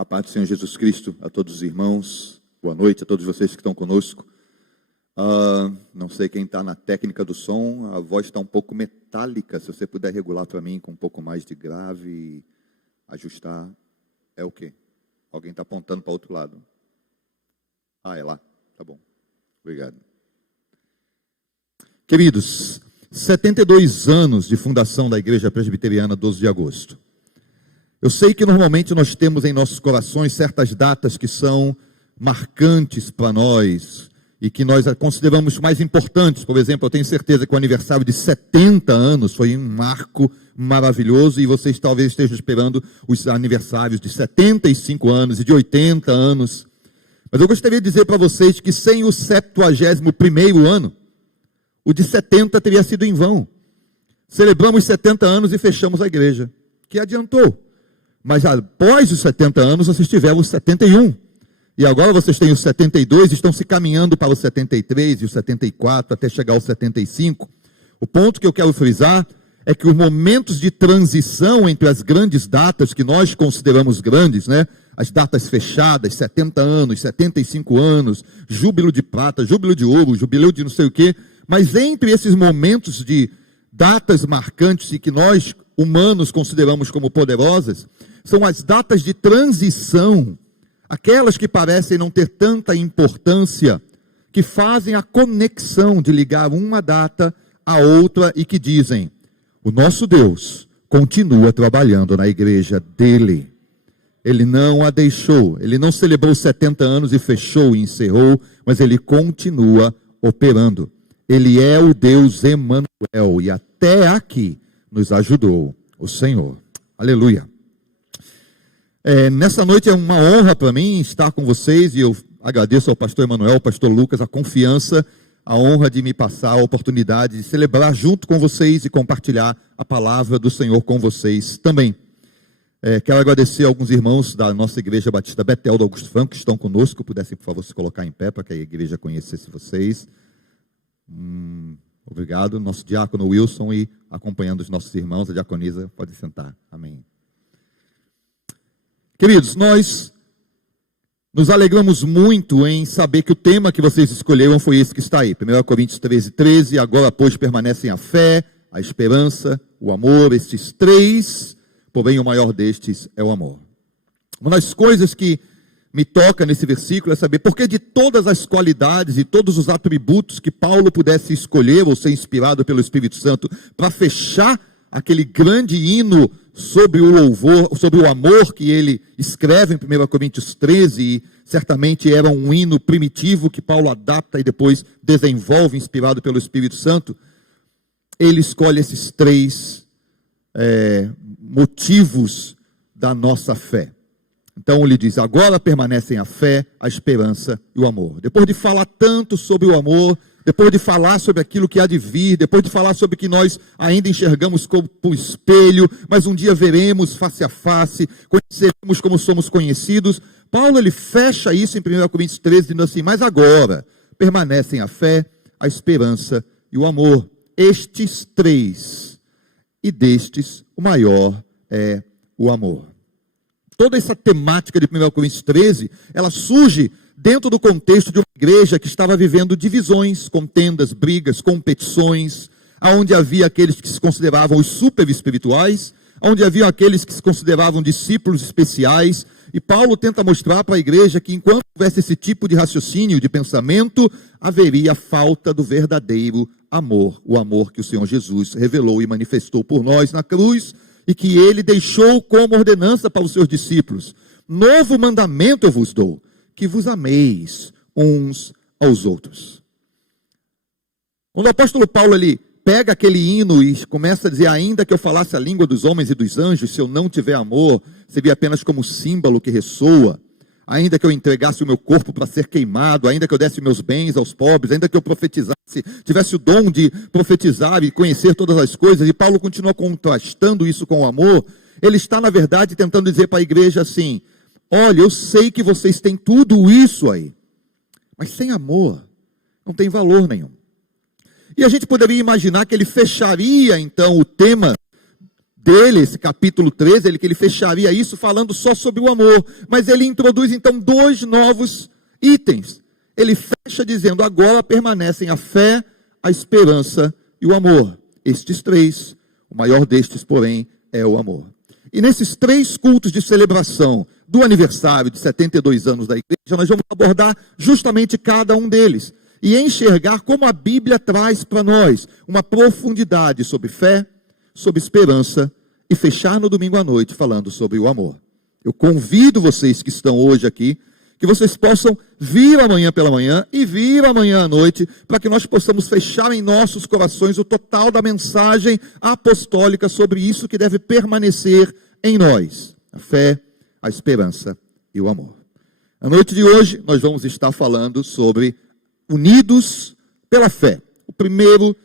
A paz do Senhor Jesus Cristo a todos os irmãos. Boa noite a todos vocês que estão conosco. Não sei quem está na técnica do som, a voz está um pouco metálica. Se você puder regular para mim com um pouco mais de grave e ajustar. É o quê? Alguém está apontando para o outro lado. É lá. Tá bom. Obrigado. Queridos, 72 anos de fundação da Igreja Presbiteriana, 12 de agosto. Eu sei que normalmente nós temos em nossos corações certas datas que são marcantes para nós e que nós consideramos mais importantes. Por exemplo, eu tenho certeza que o aniversário de 70 anos foi um marco maravilhoso e vocês talvez estejam esperando os aniversários de 75 anos e de 80 anos. Mas eu gostaria de dizer para vocês que sem o 71º ano, o de 70 teria sido em vão. Celebramos 70 anos e fechamos a igreja. Que adiantou? Mas após os 70 anos, vocês tiveram os 71. E agora vocês têm os 72, estão se caminhando para os 73 e os 74, até chegar aos 75. O ponto que eu quero frisar é que os momentos de transição entre as grandes datas que nós consideramos grandes, né? As datas fechadas, 70 anos, 75 anos, júbilo de prata, júbilo de ouro, jubileu de não sei o quê. Mas entre esses momentos de datas marcantes e que nós, humanos, consideramos como poderosas, são as datas de transição, aquelas que parecem não ter tanta importância, que fazem a conexão de ligar uma data à outra e que dizem: o nosso Deus continua trabalhando na igreja dele. Ele não a deixou, ele não celebrou 70 anos e fechou e encerrou, mas ele continua operando. Ele é o Deus Emanuel e até aqui nos ajudou o Senhor. Aleluia. Nessa noite é uma honra para mim estar com vocês e eu agradeço ao pastor Emanuel, ao pastor Lucas, a confiança, a honra de me passar a oportunidade de celebrar junto com vocês e compartilhar a palavra do Senhor com vocês também. Quero agradecer a alguns irmãos da nossa igreja Batista Betel do Augusto Franco que estão conosco. Pudessem, por favor, se colocar em pé para que a igreja conhecesse vocês. Obrigado. Nosso diácono Wilson e acompanhando os nossos irmãos, a diaconisa, pode sentar. Amém. Queridos, nós nos alegramos muito em saber que o tema que vocês escolheram foi esse que está aí. 1 Coríntios 13, agora pois permanecem a fé, a esperança, o amor, estes três, porém o maior destes é o amor. Uma das coisas que me toca nesse versículo é saber por que de todas as qualidades e todos os atributos que Paulo pudesse escolher ou ser inspirado pelo Espírito Santo para fechar aquele grande hino sobre o louvor, sobre o amor que ele escreve em 1 Coríntios 13, e certamente era um hino primitivo que Paulo adapta e depois desenvolve, inspirado pelo Espírito Santo. Ele escolhe esses três motivos da nossa fé. Então ele diz: agora permanecem a fé, a esperança e o amor. Depois de falar tanto sobre o amor, depois de falar sobre aquilo que há de vir, depois de falar sobre que nós ainda enxergamos como por espelho, mas um dia veremos face a face, conheceremos como somos conhecidos, Paulo ele fecha isso em 1 Coríntios 13, dizendo assim: mas agora permanecem a fé, a esperança e o amor. Estes três, e destes o maior é o amor. Toda essa temática de 1 Coríntios 13, ela surge dentro do contexto de uma igreja que estava vivendo divisões, contendas, brigas, competições, onde havia aqueles que se consideravam os super espirituais, onde havia aqueles que se consideravam discípulos especiais, e Paulo tenta mostrar para a igreja que enquanto houvesse esse tipo de raciocínio, de pensamento, haveria falta do verdadeiro amor, o amor que o Senhor Jesus revelou e manifestou por nós na cruz, e que ele deixou como ordenança para os seus discípulos: novo mandamento eu vos dou, que vos ameis uns aos outros. Quando o apóstolo Paulo ele pega aquele hino e começa a dizer: ainda que eu falasse a língua dos homens e dos anjos, se eu não tiver amor, seria apenas como símbolo que ressoa. Ainda que eu entregasse o meu corpo para ser queimado, ainda que eu desse meus bens aos pobres, ainda que eu profetizasse, tivesse o dom de profetizar e conhecer todas as coisas, e Paulo continua contrastando isso com o amor. Ele está, na verdade, tentando dizer para a igreja assim: olha, eu sei que vocês têm tudo isso aí, mas sem amor não tem valor nenhum. E a gente poderia imaginar que ele fecharia então o tema dele, esse capítulo 13, que ele fecharia isso falando só sobre o amor. Mas ele introduz então 2 novos itens. Ele fecha dizendo: agora permanecem a fé, a esperança e o amor. Estes 3, o maior destes, porém, é o amor. E nesses 3 cultos de celebração do aniversário de 72 anos da igreja, nós vamos abordar justamente cada um deles e enxergar como a Bíblia traz para nós uma profundidade sobre fé, sobre esperança, e fechar no domingo à noite falando sobre o amor. Eu convido vocês que estão hoje aqui, que vocês possam vir amanhã pela manhã e vir amanhã à noite, para que nós possamos fechar em nossos corações o total da mensagem apostólica sobre isso que deve permanecer em nós: a fé, a esperança e o amor. Na noite de hoje, nós vamos estar falando sobre unidos pela fé. O primeiro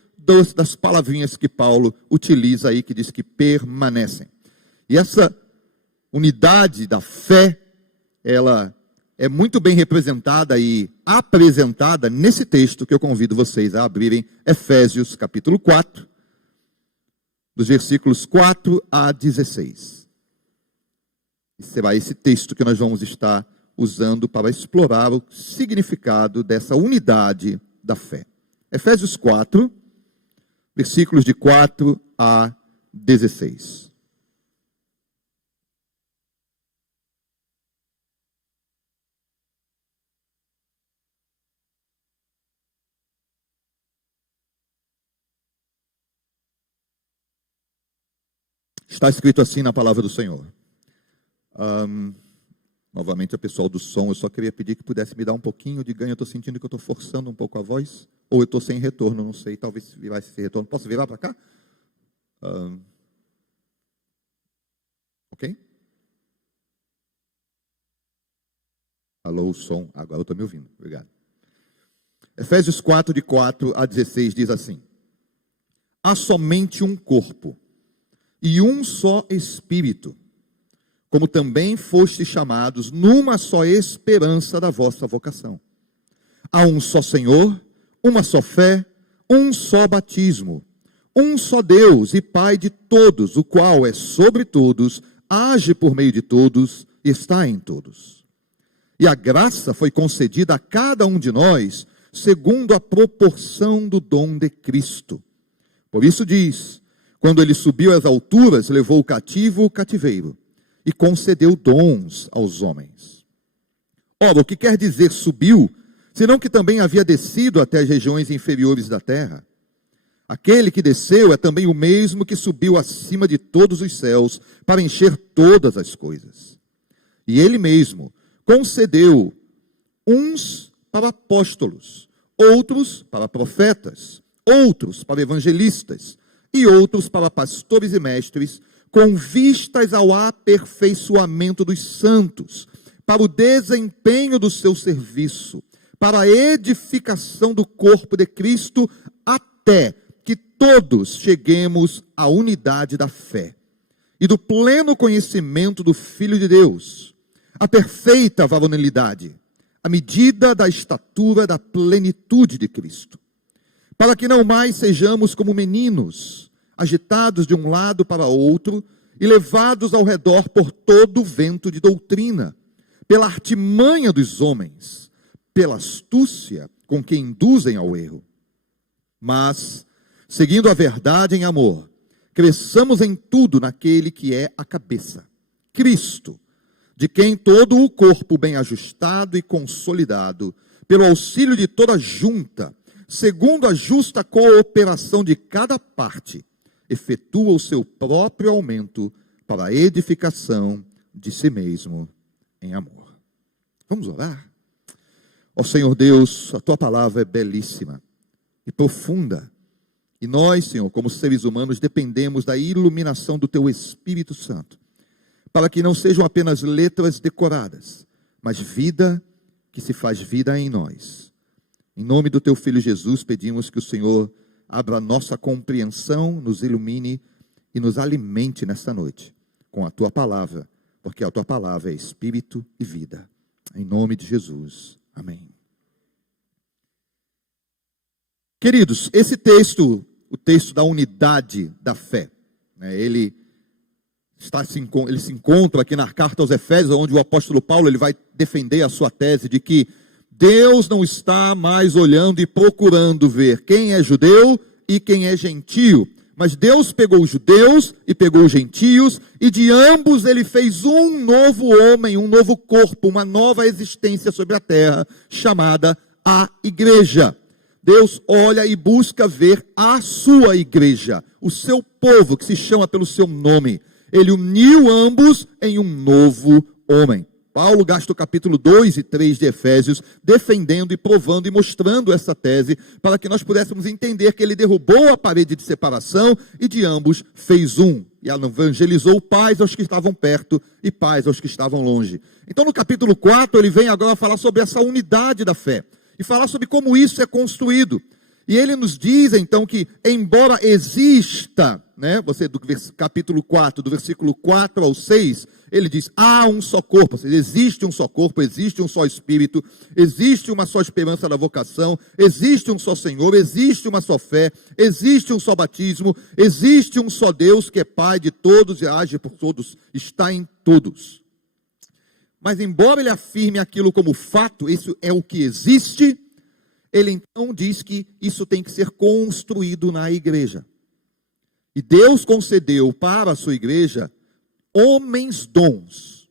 das palavrinhas que Paulo utiliza aí, que diz que permanecem. E essa unidade da fé, ela é muito bem representada e apresentada nesse texto que eu convido vocês a abrirem, Efésios capítulo 4, dos versículos 4 a 16. E será esse texto que nós vamos estar usando para explorar o significado dessa unidade da fé. Efésios 4, versículos de 4 a 16. Está escrito assim na palavra do Senhor. Novamente, o pessoal do som, eu só queria pedir que pudesse me dar um pouquinho de ganho. Eu estou sentindo que eu estou forçando um pouco a voz, ou eu estou sem retorno, não sei, talvez virar esse retorno. Posso virar para cá? Ok? Alô, som, agora eu estou me ouvindo, obrigado. Efésios 4, de 4 a 16, diz assim: há somente um corpo, e um só Espírito, como também fostes chamados numa só esperança da vossa vocação. Há um só Senhor, uma só fé, um só batismo, um só Deus e Pai de todos, o qual é sobre todos, age por meio de todos, está em todos. E a graça foi concedida a cada um de nós, segundo a proporção do dom de Cristo. Por isso diz: quando ele subiu às alturas, levou o cativo o cativeiro e concedeu dons aos homens. Ora, o que quer dizer subiu, senão que também havia descido até as regiões inferiores da terra? Aquele que desceu é também o mesmo que subiu acima de todos os céus para encher todas as coisas. E ele mesmo concedeu uns para apóstolos, outros para profetas, outros para evangelistas e outros para pastores e mestres, com vistas ao aperfeiçoamento dos santos, para o desempenho do seu serviço, para a edificação do corpo de Cristo, até que todos cheguemos à unidade da fé e do pleno conhecimento do Filho de Deus, a perfeita varonilidade, a medida da estatura da plenitude de Cristo, para que não mais sejamos como meninos, agitados de um lado para outro e levados ao redor por todo o vento de doutrina, pela artimanha dos homens, pela astúcia com que induzem ao erro. Mas, seguindo a verdade em amor, cresçamos em tudo naquele que é a cabeça, Cristo, de quem todo o corpo bem ajustado e consolidado, pelo auxílio de toda junta, segundo a justa cooperação de cada parte, efetua o seu próprio aumento para a edificação de si mesmo em amor. Vamos orar? Ó Senhor Deus, a Tua palavra é belíssima e profunda. E nós, Senhor, como seres humanos, dependemos da iluminação do Teu Espírito Santo, para que não sejam apenas letras decoradas, mas vida que se faz vida em nós. Em nome do Teu Filho Jesus, pedimos que o Senhor abra a nossa compreensão, nos ilumine e nos alimente nesta noite com a Tua palavra, porque a Tua palavra é Espírito e vida. Em nome de Jesus. Amém. Queridos, esse texto, o texto da unidade da fé, ele eles se encontram aqui na carta aos Efésios, onde o apóstolo Paulo ele vai defender a sua tese de que Deus não está mais olhando e procurando ver quem é judeu e quem é gentio, mas Deus pegou os judeus e pegou os gentios, e de ambos ele fez um novo homem, um novo corpo, uma nova existência sobre a terra, chamada a igreja. Deus olha e busca ver a sua igreja, o seu povo, que se chama pelo seu nome. Ele uniu ambos em um novo homem. Paulo gasta o capítulo 2 e 3 de Efésios defendendo e provando e mostrando essa tese para que nós pudéssemos entender que ele derrubou a parede de separação e de ambos fez um. E evangelizou paz aos que estavam perto e paz aos que estavam longe. Então no capítulo 4 ele vem agora falar sobre essa unidade da fé e falar sobre como isso é construído. E ele nos diz então que embora exista, você do capítulo 4, do versículo 4 ao 6, ele diz, há um só corpo, ou seja, existe um só corpo, existe um só Espírito, existe uma só esperança da vocação, existe um só Senhor, existe uma só fé, existe um só batismo, existe um só Deus que é Pai de todos e age por todos, está em todos. Mas embora ele afirme aquilo como fato, isso é o que existe, ele então diz que isso tem que ser construído na igreja. E Deus concedeu para a sua igreja homens dons.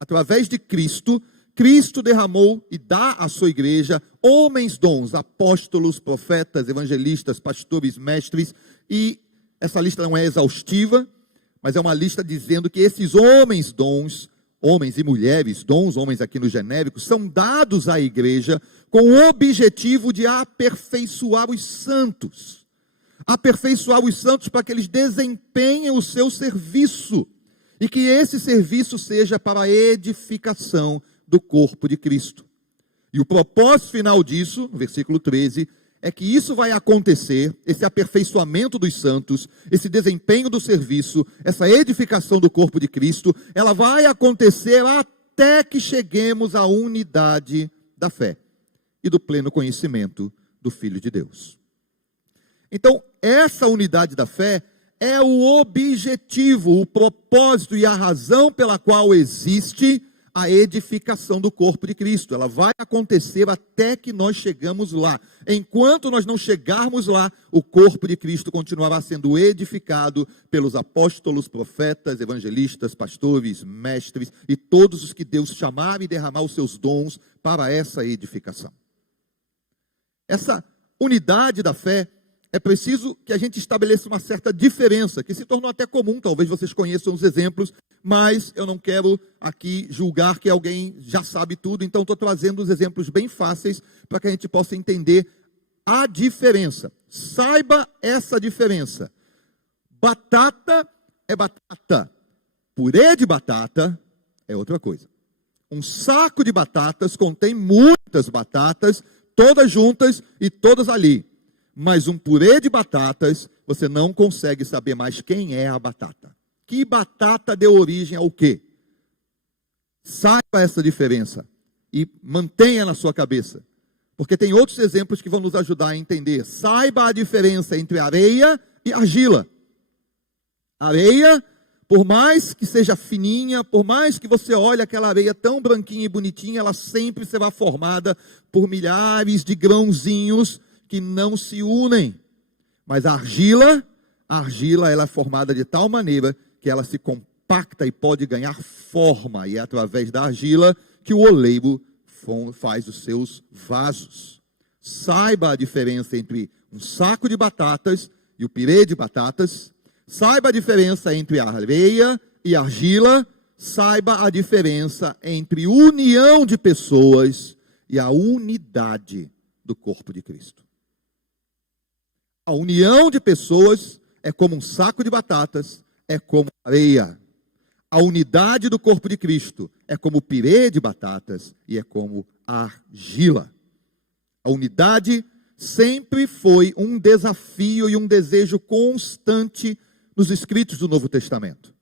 Através de Cristo, Cristo derramou e dá à sua igreja homens dons, apóstolos, profetas, evangelistas, pastores, mestres. E essa lista não é exaustiva, mas é uma lista dizendo que esses homens dons, homens e mulheres, dons, homens aqui no genérico, são dados à igreja com o objetivo de aperfeiçoar os santos. Aperfeiçoar os santos para que eles desempenhem o seu serviço. E que esse serviço seja para a edificação do corpo de Cristo. E o propósito final disso, no versículo 13, é que isso vai acontecer, esse aperfeiçoamento dos santos, esse desempenho do serviço, essa edificação do corpo de Cristo, ela vai acontecer até que cheguemos à unidade da fé e do pleno conhecimento do Filho de Deus. Então, essa unidade da fé é o objetivo, o propósito e a razão pela qual existe a edificação do corpo de Cristo. Ela vai acontecer até que nós chegamos lá. Enquanto nós não chegarmos lá, o corpo de Cristo continuará sendo edificado pelos apóstolos, profetas, evangelistas, pastores, mestres e todos os que Deus chamar e derramar os seus dons para essa edificação. Essa unidade da fé, é preciso que a gente estabeleça uma certa diferença, que se tornou até comum, talvez vocês conheçam os exemplos, mas eu não quero aqui julgar que alguém já sabe tudo, então estou trazendo os exemplos bem fáceis para que a gente possa entender a diferença. Saiba essa diferença. Batata é batata, purê de batata é outra coisa. Um saco de batatas contém muitas batatas, todas juntas e todas ali. Mas um purê de batatas, você não consegue saber mais quem é a batata. Que batata deu origem ao quê? Saiba essa diferença e mantenha na sua cabeça. Porque tem outros exemplos que vão nos ajudar a entender. Saiba a diferença entre areia e argila. Areia, por mais que seja fininha, por mais que você olhe aquela areia tão branquinha e bonitinha, ela sempre será formada por milhares de grãozinhos que não se unem. Mas a argila ela é formada de tal maneira que ela se compacta e pode ganhar forma. E é através da argila que o oleiro faz os seus vasos. Saiba a diferença entre um saco de batatas e o purê de batatas. Saiba a diferença entre a areia e a argila. Saiba a diferença entre união de pessoas e a unidade do corpo de Cristo. A união de pessoas é como um saco de batatas, é como areia. A unidade do corpo de Cristo é como purê de batatas e é como argila. A unidade sempre foi um desafio e um desejo constante nos escritos do Novo Testamento.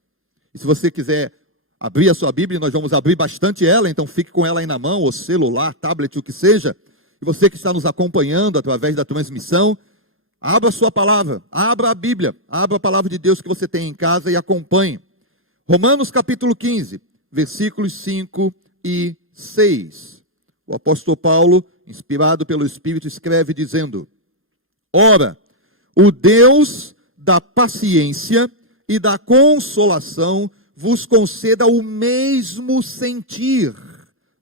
E se você quiser abrir a sua Bíblia, nós vamos abrir bastante ela, então fique com ela aí na mão, ou celular, tablet, o que seja. E você que está nos acompanhando através da transmissão, abra a sua palavra, abra a Bíblia, abra a palavra de Deus que você tem em casa e acompanhe. Romanos capítulo 15, versículos 5 e 6. O apóstolo Paulo, inspirado pelo Espírito, escreve dizendo: ora, o Deus da paciência e da consolação vos conceda o mesmo sentir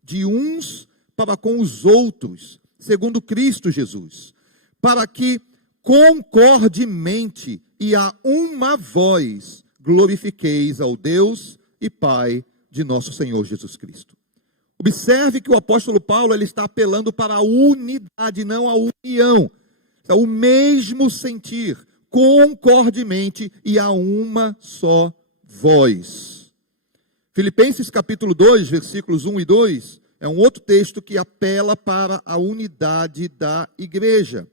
de uns para com os outros, segundo Cristo Jesus, para que concordemente e a uma voz glorifiqueis ao Deus e Pai de nosso Senhor Jesus Cristo. Observe que o apóstolo Paulo ele está apelando para a unidade, não a união. É o mesmo sentir, concordemente e a uma só voz. Filipenses capítulo 2, versículos 1 e 2, é um outro texto que apela para a unidade da igreja.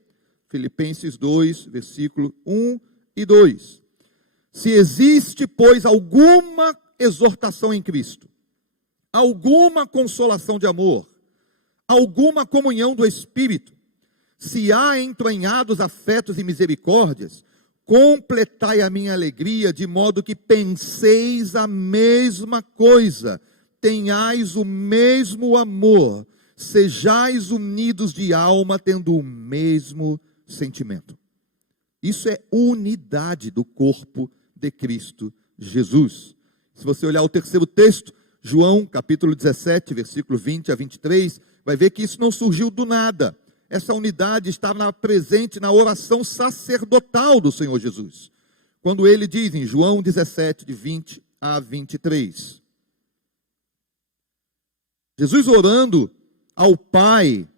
Filipenses 2, versículo 1 e 2. Se existe, pois, alguma exortação em Cristo, alguma consolação de amor, alguma comunhão do Espírito, se há entranhados afetos e misericórdias, completai a minha alegria, de modo que penseis a mesma coisa, tenhais o mesmo amor, sejais unidos de alma, tendo o mesmo sentimento. Isso é unidade do corpo de Cristo Jesus. Se você olhar o terceiro texto, João capítulo 17, versículo 20 a 23, vai ver que isso não surgiu do nada. Essa unidade está presente na oração sacerdotal do Senhor Jesus. Quando ele diz em João 17, de 20 a 23. Jesus orando ao Pai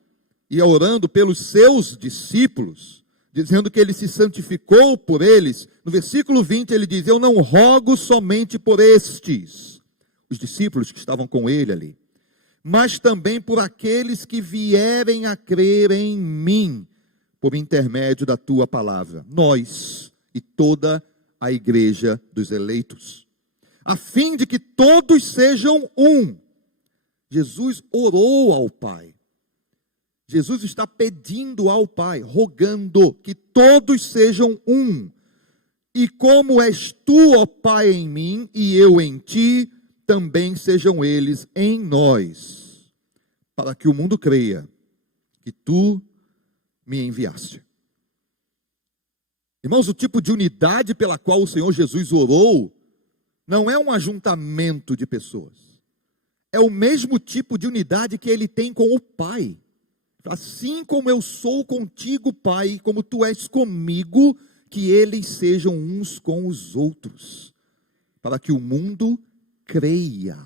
e orando pelos seus discípulos, dizendo que ele se santificou por eles, no versículo 20 ele diz: eu não rogo somente por estes, os discípulos que estavam com ele ali, mas também por aqueles que vierem a crer em mim, por intermédio da tua palavra, nós e toda a igreja dos eleitos, a fim de que todos sejam um. Jesus orou ao Pai. Jesus está pedindo ao Pai, rogando que todos sejam um. E como és tu, ó Pai, em mim e eu em ti, também sejam eles em nós, para que o mundo creia que tu me enviaste. Irmãos, o tipo de unidade pela qual o Senhor Jesus orou não é um ajuntamento de pessoas. É o mesmo tipo de unidade que ele tem com o Pai. Assim como eu sou contigo, Pai, como tu és comigo, que eles sejam uns com os outros, para que o mundo creia.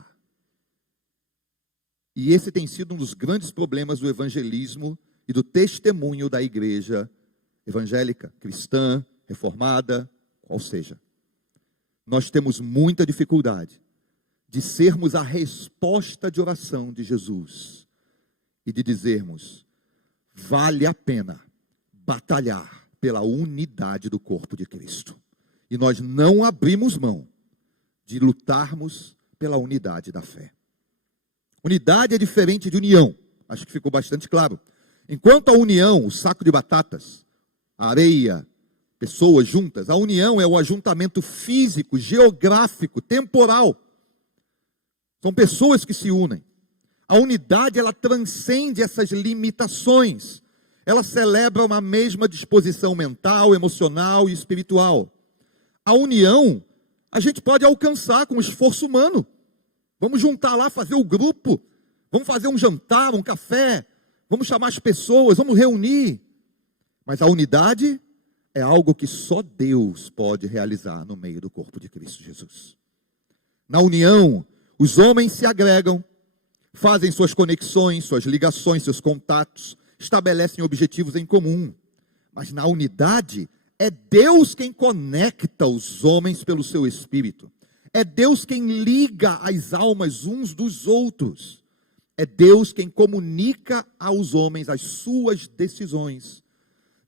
E esse tem sido um dos grandes problemas do evangelismo e do testemunho da igreja evangélica, cristã, reformada, qual seja. Nós temos muita dificuldade de sermos a resposta de oração de Jesus e de dizermos: vale a pena batalhar pela unidade do corpo de Cristo. E nós não abrimos mão de lutarmos pela unidade da fé. Unidade é diferente de união. Acho que ficou bastante claro. Enquanto a união, o saco de batatas, a areia, pessoas juntas, a união é o ajuntamento físico, geográfico, temporal. São pessoas que se unem. A unidade, ela transcende essas limitações. Ela celebra uma mesma disposição mental, emocional e espiritual. A união, a gente pode alcançar com esforço humano. Vamos juntar lá, fazer o grupo. Vamos fazer um jantar, um café. Vamos chamar as pessoas, vamos reunir. Mas a unidade é algo que só Deus pode realizar no meio do corpo de Cristo Jesus. Na união, os homens se agregam, fazem suas conexões, suas ligações, seus contatos, estabelecem objetivos em comum. Mas na unidade, é Deus quem conecta os homens pelo seu Espírito. É Deus quem liga as almas uns dos outros. É Deus quem comunica aos homens as suas decisões.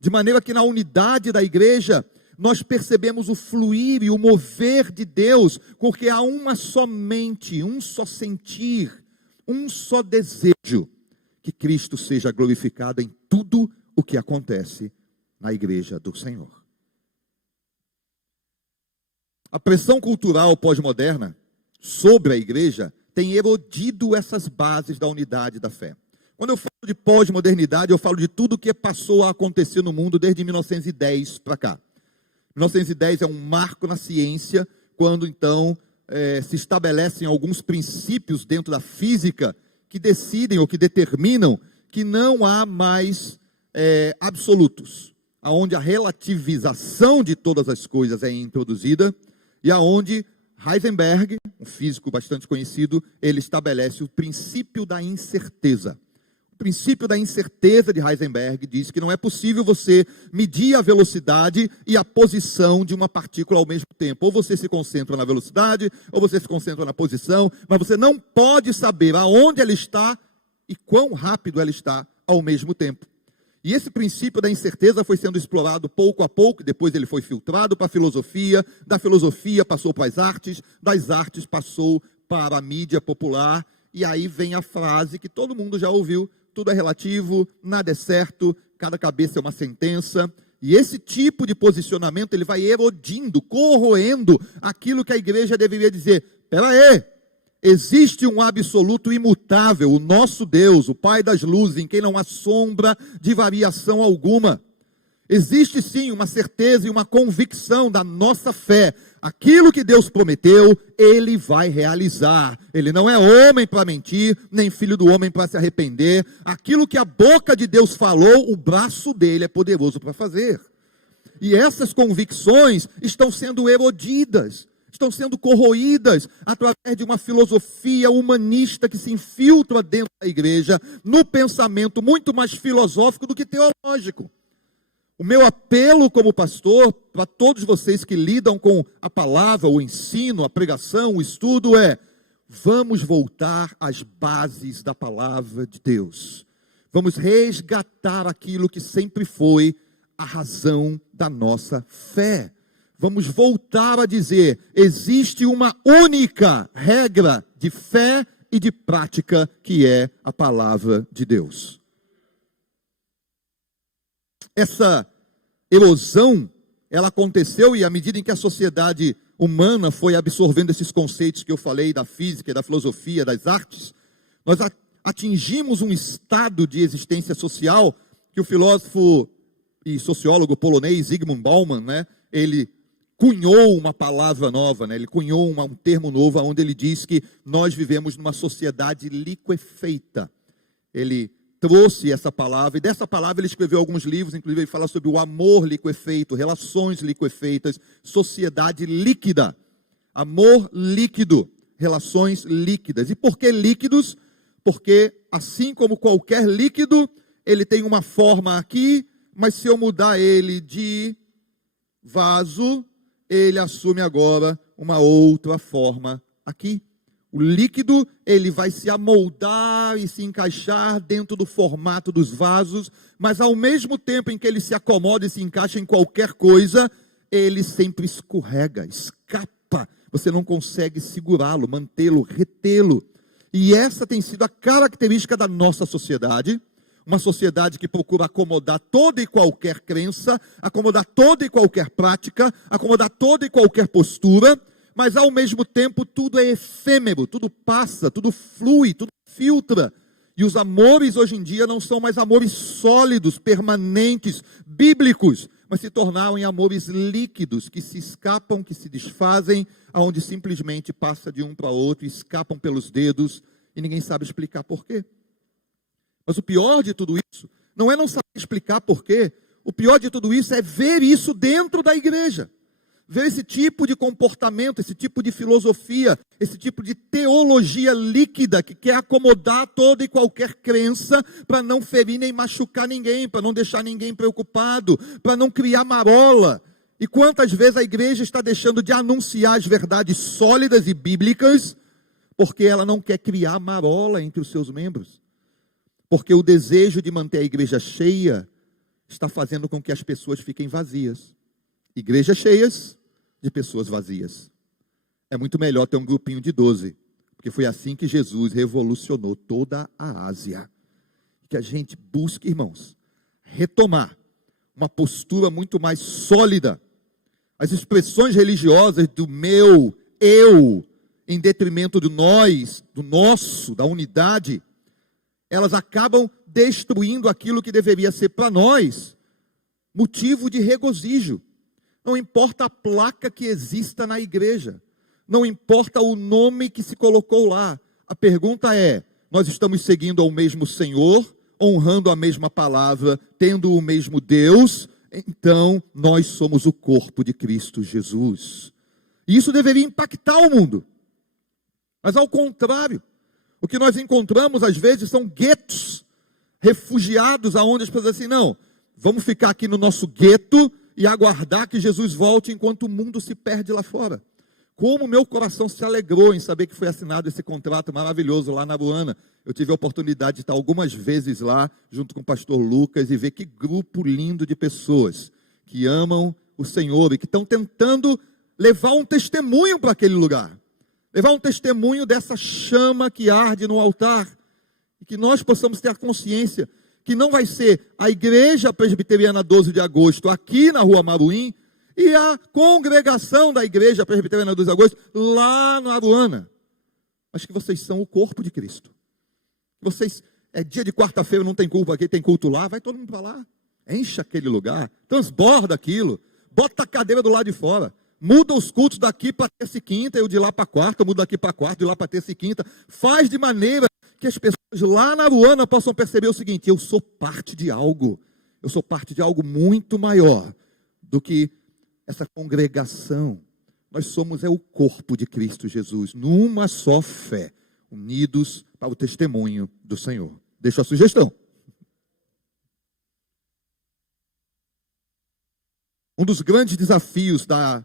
De maneira que na unidade da igreja, nós percebemos o fluir e o mover de Deus, porque há uma só mente, um só sentir, um só desejo, que Cristo seja glorificado em tudo o que acontece na igreja do Senhor. A pressão cultural pós-moderna sobre a igreja tem erodido essas bases da unidade da fé. Quando eu falo de pós-modernidade, eu falo de tudo que passou a acontecer no mundo desde 1910 para cá. 1910 é um marco na ciência, quando então se estabelecem alguns princípios dentro da física que decidem ou que determinam que não há mais absolutos, aonde a relativização de todas as coisas é introduzida e aonde Heisenberg, um físico bastante conhecido, ele estabelece o princípio da incerteza. O princípio da incerteza de Heisenberg diz que não é possível você medir a velocidade e a posição de uma partícula ao mesmo tempo. Ou você se concentra na velocidade, ou você se concentra na posição, mas você não pode saber aonde ela está e quão rápido ela está ao mesmo tempo. E esse princípio da incerteza foi sendo explorado pouco a pouco, depois ele foi filtrado para a filosofia, da filosofia passou para as artes, das artes passou para a mídia popular, e aí vem a frase que todo mundo já ouviu: tudo é relativo, nada é certo, cada cabeça é uma sentença. E esse tipo de posicionamento, ele vai erodindo, corroendo aquilo que a igreja deveria dizer: espera aí, existe um absoluto imutável, o nosso Deus, o Pai das luzes, em quem não há sombra de variação alguma. Existe sim uma certeza e uma convicção da nossa fé. Aquilo que Deus prometeu, Ele vai realizar. Ele não é homem para mentir, nem filho do homem para se arrepender. Aquilo que a boca de Deus falou, o braço dele é poderoso para fazer. E essas convicções estão sendo erodidas, estão sendo corroídas através de uma filosofia humanista que se infiltra dentro da igreja, no pensamento muito mais filosófico do que teológico. O meu apelo como pastor, para todos vocês que lidam com a palavra, o ensino, a pregação, o estudo, é: vamos voltar às bases da palavra de Deus. Vamos resgatar aquilo que sempre foi a razão da nossa fé. Vamos voltar a dizer: existe uma única regra de fé e de prática, que é a palavra de Deus. Essa erosão, ela aconteceu, e à medida em que a sociedade humana foi absorvendo esses conceitos que eu falei, da física, da filosofia, das artes, nós atingimos um estado de existência social que o filósofo e sociólogo polonês Zygmunt Bauman, ele cunhou uma palavra nova, ele cunhou um termo novo, onde ele diz que nós vivemos numa sociedade liquefeita. Ele trouxe essa palavra, e dessa palavra ele escreveu alguns livros, inclusive ele fala sobre o amor liquefeito, relações liquefeitas, sociedade líquida, amor líquido, relações líquidas. E por que líquidos? Porque assim como qualquer líquido, ele tem uma forma aqui, mas se eu mudar ele de vaso, ele assume agora uma outra forma aqui. O líquido, ele vai se amoldar e se encaixar dentro do formato dos vasos, mas ao mesmo tempo em que ele se acomoda e se encaixa em qualquer coisa, ele sempre escorrega, escapa. Você não consegue segurá-lo, mantê-lo, retê-lo. E essa tem sido a característica da nossa sociedade, uma sociedade que procura acomodar toda e qualquer crença, acomodar toda e qualquer prática, acomodar toda e qualquer postura, mas ao mesmo tempo tudo é efêmero, tudo passa, tudo flui, tudo filtra. E os amores hoje em dia não são mais amores sólidos, permanentes, bíblicos, mas se tornaram em amores líquidos, que se escapam, que se desfazem, aonde simplesmente passa de um para outro, escapam pelos dedos, e ninguém sabe explicar por quê. Mas o pior de tudo isso, não é não saber explicar por quê, o pior de tudo isso é ver isso dentro da igreja. Ver esse tipo de comportamento, esse tipo de filosofia, esse tipo de teologia líquida que quer acomodar toda e qualquer crença para não ferir nem machucar ninguém, para não deixar ninguém preocupado, para não criar marola. E quantas vezes a igreja está deixando de anunciar as verdades sólidas e bíblicas porque ela não quer criar marola entre os seus membros? Porque o desejo de manter a igreja cheia está fazendo com que as pessoas fiquem vazias. Igrejas cheias de pessoas vazias. É muito melhor ter um grupinho de 12, porque foi assim que Jesus revolucionou toda a Ásia. Que a gente busque, irmãos, retomar uma postura muito mais sólida. As expressões religiosas do meu, eu, em detrimento de nós, do nosso, da unidade, elas acabam destruindo aquilo que deveria ser para nós motivo de regozijo. Não importa a placa que exista na igreja, não importa o nome que se colocou lá. A pergunta é: nós estamos seguindo ao mesmo Senhor, honrando a mesma palavra, tendo o mesmo Deus? Então nós somos o corpo de Cristo Jesus. E isso deveria impactar o mundo. Mas ao contrário, o que nós encontramos às vezes são guetos, refugiados, aonde as pessoas dizem assim: não, vamos ficar aqui no nosso gueto e aguardar que Jesus volte enquanto o mundo se perde lá fora. Como meu coração se alegrou em saber que foi assinado esse contrato maravilhoso lá na Aruana. Eu tive a oportunidade de estar algumas vezes lá, junto com o pastor Lucas, e ver que grupo lindo de pessoas que amam o Senhor e que estão tentando levar um testemunho para aquele lugar. Levar um testemunho dessa chama que arde no altar. E que nós possamos ter a consciência que não vai ser a Igreja Presbiteriana 12 de Agosto, aqui na Rua Maruim, e a congregação da Igreja Presbiteriana 12 de Agosto, lá na Aruana. Mas que vocês são o corpo de Cristo. Vocês, é dia de quarta-feira, não tem culto aqui, tem culto lá, vai todo mundo para lá. Enche aquele lugar, transborda aquilo, bota a cadeira do lado de fora. Muda os cultos daqui para terça e quinta, eu de lá para quarta, muda daqui para quarta, de lá para terça e quinta. Faz de maneira que as pessoas lá na Aruana possam perceber o seguinte: eu sou parte de algo. Eu sou parte de algo muito maior do que essa congregação. Nós somos o corpo de Cristo Jesus, numa só fé, unidos para o testemunho do Senhor. Deixo a sugestão. Um dos grandes desafios da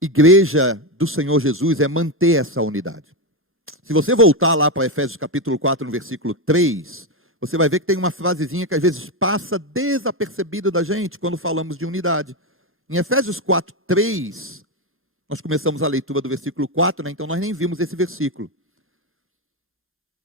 Igreja do Senhor Jesus é manter essa unidade. Se você voltar lá para Efésios capítulo 4, no versículo 3, você vai ver que tem uma frasezinha que às vezes passa desapercebida da gente quando falamos de unidade. Em Efésios 4, 3, nós começamos a leitura do versículo 4, né? Então nós nem vimos esse versículo.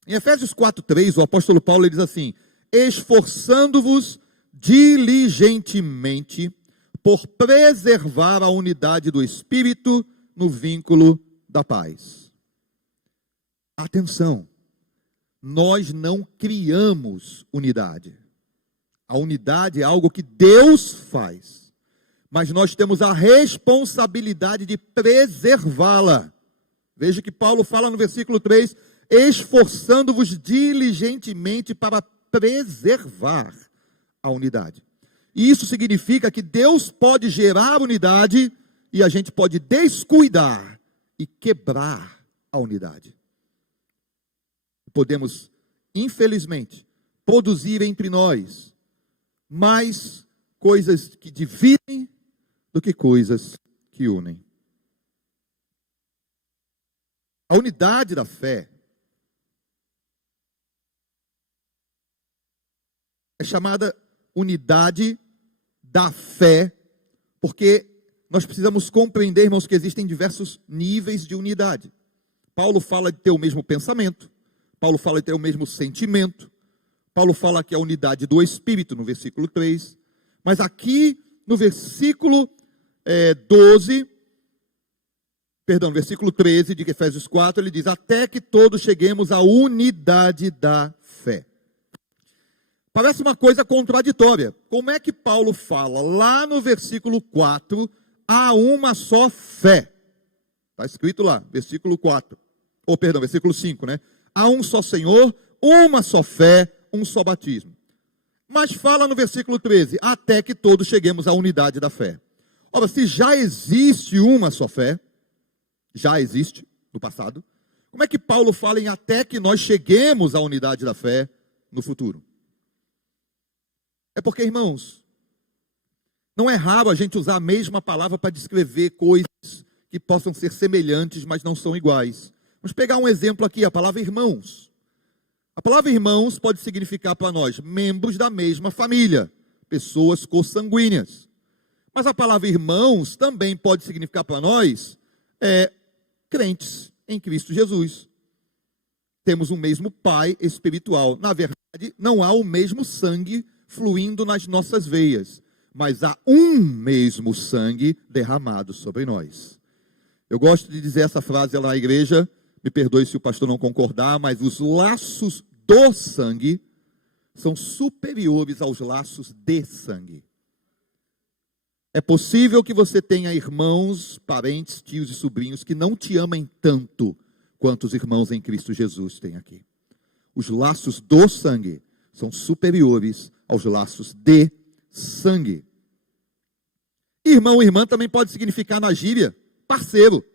Em Efésios 4, 3, o apóstolo Paulo ele diz assim: esforçando-vos diligentemente por preservar a unidade do Espírito no vínculo da paz. Atenção, nós não criamos unidade. A unidade é algo que Deus faz. Mas nós temos a responsabilidade de preservá-la. Veja que Paulo fala no versículo 3, esforçando-vos diligentemente para preservar a unidade. E isso significa que Deus pode gerar unidade e a gente pode descuidar e quebrar a unidade. Podemos, infelizmente, produzir entre nós mais coisas que dividem do que coisas que unem. A unidade da fé é chamada unidade da fé, porque nós precisamos compreender, irmãos, que existem diversos níveis de unidade. Paulo fala de ter o mesmo pensamento, Paulo fala de ter o mesmo sentimento, Paulo fala que é a unidade do Espírito, no versículo 3, mas aqui no versículo versículo 13 de Efésios 4, ele diz: até que todos cheguemos à unidade da fé. Parece uma coisa contraditória. Como é que Paulo fala lá no versículo 4, há uma só fé? Está escrito lá, versículo 4, versículo 5, né? Há um só Senhor, uma só fé, um só batismo. Mas fala no versículo 13, até que todos cheguemos à unidade da fé. Ora, se já existe uma só fé, já existe no passado, como é que Paulo fala em até que nós cheguemos à unidade da fé no futuro? É porque, irmãos, não é raro a gente usar a mesma palavra para descrever coisas que possam ser semelhantes, mas não são iguais. Vamos pegar um exemplo aqui, a palavra irmãos. A palavra irmãos pode significar para nós membros da mesma família, pessoas consanguíneas. Mas a palavra irmãos também pode significar para nós crentes em Cristo Jesus. Temos o mesmo Pai espiritual. Na verdade, não há o mesmo sangue fluindo nas nossas veias, mas há um mesmo sangue derramado sobre nós. Eu gosto de dizer essa frase lá na igreja, me perdoe se o pastor não concordar, mas os laços do sangue são superiores aos laços de sangue. É possível que você tenha irmãos, parentes, tios e sobrinhos que não te amem tanto quanto os irmãos em Cristo Jesus têm aqui. Os laços do sangue são superiores aos laços de sangue. Irmão e irmã também pode significar na gíria parceiro.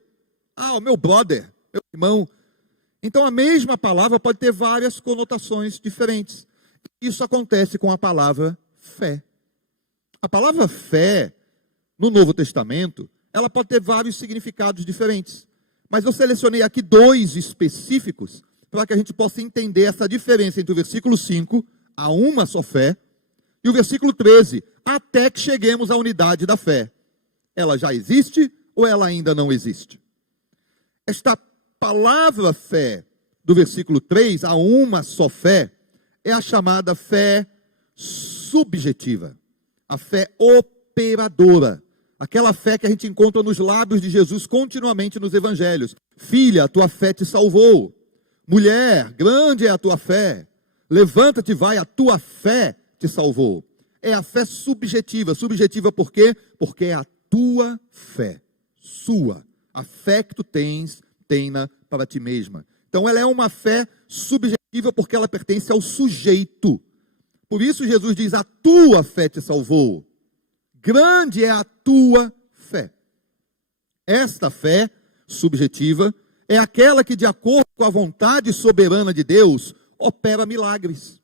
O meu brother, meu irmão. Então a mesma palavra pode ter várias conotações diferentes. Isso acontece com a palavra fé. A palavra fé, no Novo Testamento, ela pode ter vários significados diferentes. Mas eu selecionei aqui 2 específicos para que a gente possa entender essa diferença entre o versículo 5, a uma só fé, e o versículo 13, até que cheguemos à unidade da fé. Ela já existe ou ela ainda não existe? Esta palavra fé, do versículo 3, a uma só fé, é a chamada fé subjetiva, a fé operadora, aquela fé que a gente encontra nos lábios de Jesus continuamente nos evangelhos. Filha, a tua fé te salvou. Mulher, grande é a tua fé. Levanta-te, vai, a tua fé te salvou. É a fé subjetiva. Subjetiva por quê? Porque é a tua fé, sua. A fé que tu tens, tenha para ti mesma. Então ela é uma fé subjetiva porque ela pertence ao sujeito. Por isso Jesus diz, a tua fé te salvou. Grande é a tua fé. Esta fé subjetiva é aquela que, de acordo com a vontade soberana de Deus, opera milagres.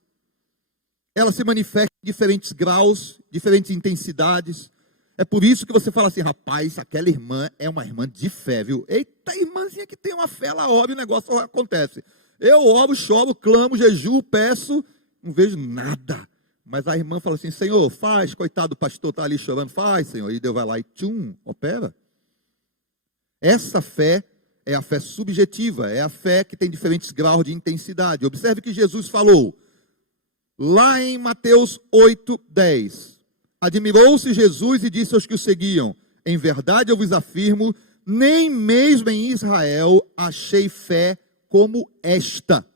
Ela se manifesta em diferentes graus, diferentes intensidades. É por isso que você fala assim, rapaz, aquela irmã é uma irmã de fé, viu? Eita, irmãzinha que tem uma fé, ela ora e o negócio acontece. Eu oro, choro, clamo, jejuo, peço, não vejo nada. Mas a irmã fala assim, Senhor, faz, coitado do pastor, está ali chorando, faz, Senhor. E Deus vai lá e tchum, opera. Essa fé é a fé subjetiva, é a fé que tem diferentes graus de intensidade. Observe que Jesus falou, lá em Mateus 8:10. Admirou-se Jesus e disse aos que o seguiam, em verdade eu vos afirmo, nem mesmo em Israel achei fé como esta.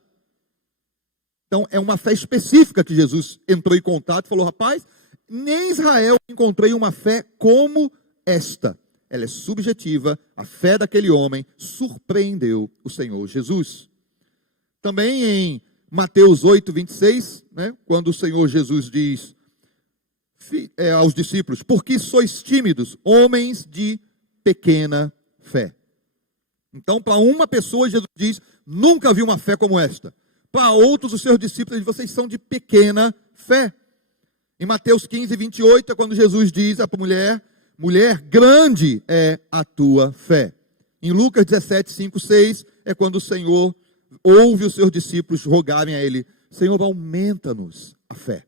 Então, é uma fé específica que Jesus entrou em contato e falou, rapaz, nem em Israel encontrei uma fé como esta. Ela é subjetiva, a fé daquele homem surpreendeu o Senhor Jesus. Também em Mateus 8:26, né, quando o Senhor Jesus diz aos discípulos, porque sois tímidos, homens de pequena fé. Então, para uma pessoa, Jesus diz, nunca vi uma fé como esta. Para outros, os seus discípulos, vocês são de pequena fé. Em Mateus 15:28, é quando Jesus diz à mulher, mulher, grande é a tua fé. Em Lucas 17:5-6, é quando o Senhor ouve os seus discípulos rogarem a Ele, Senhor, aumenta-nos a fé.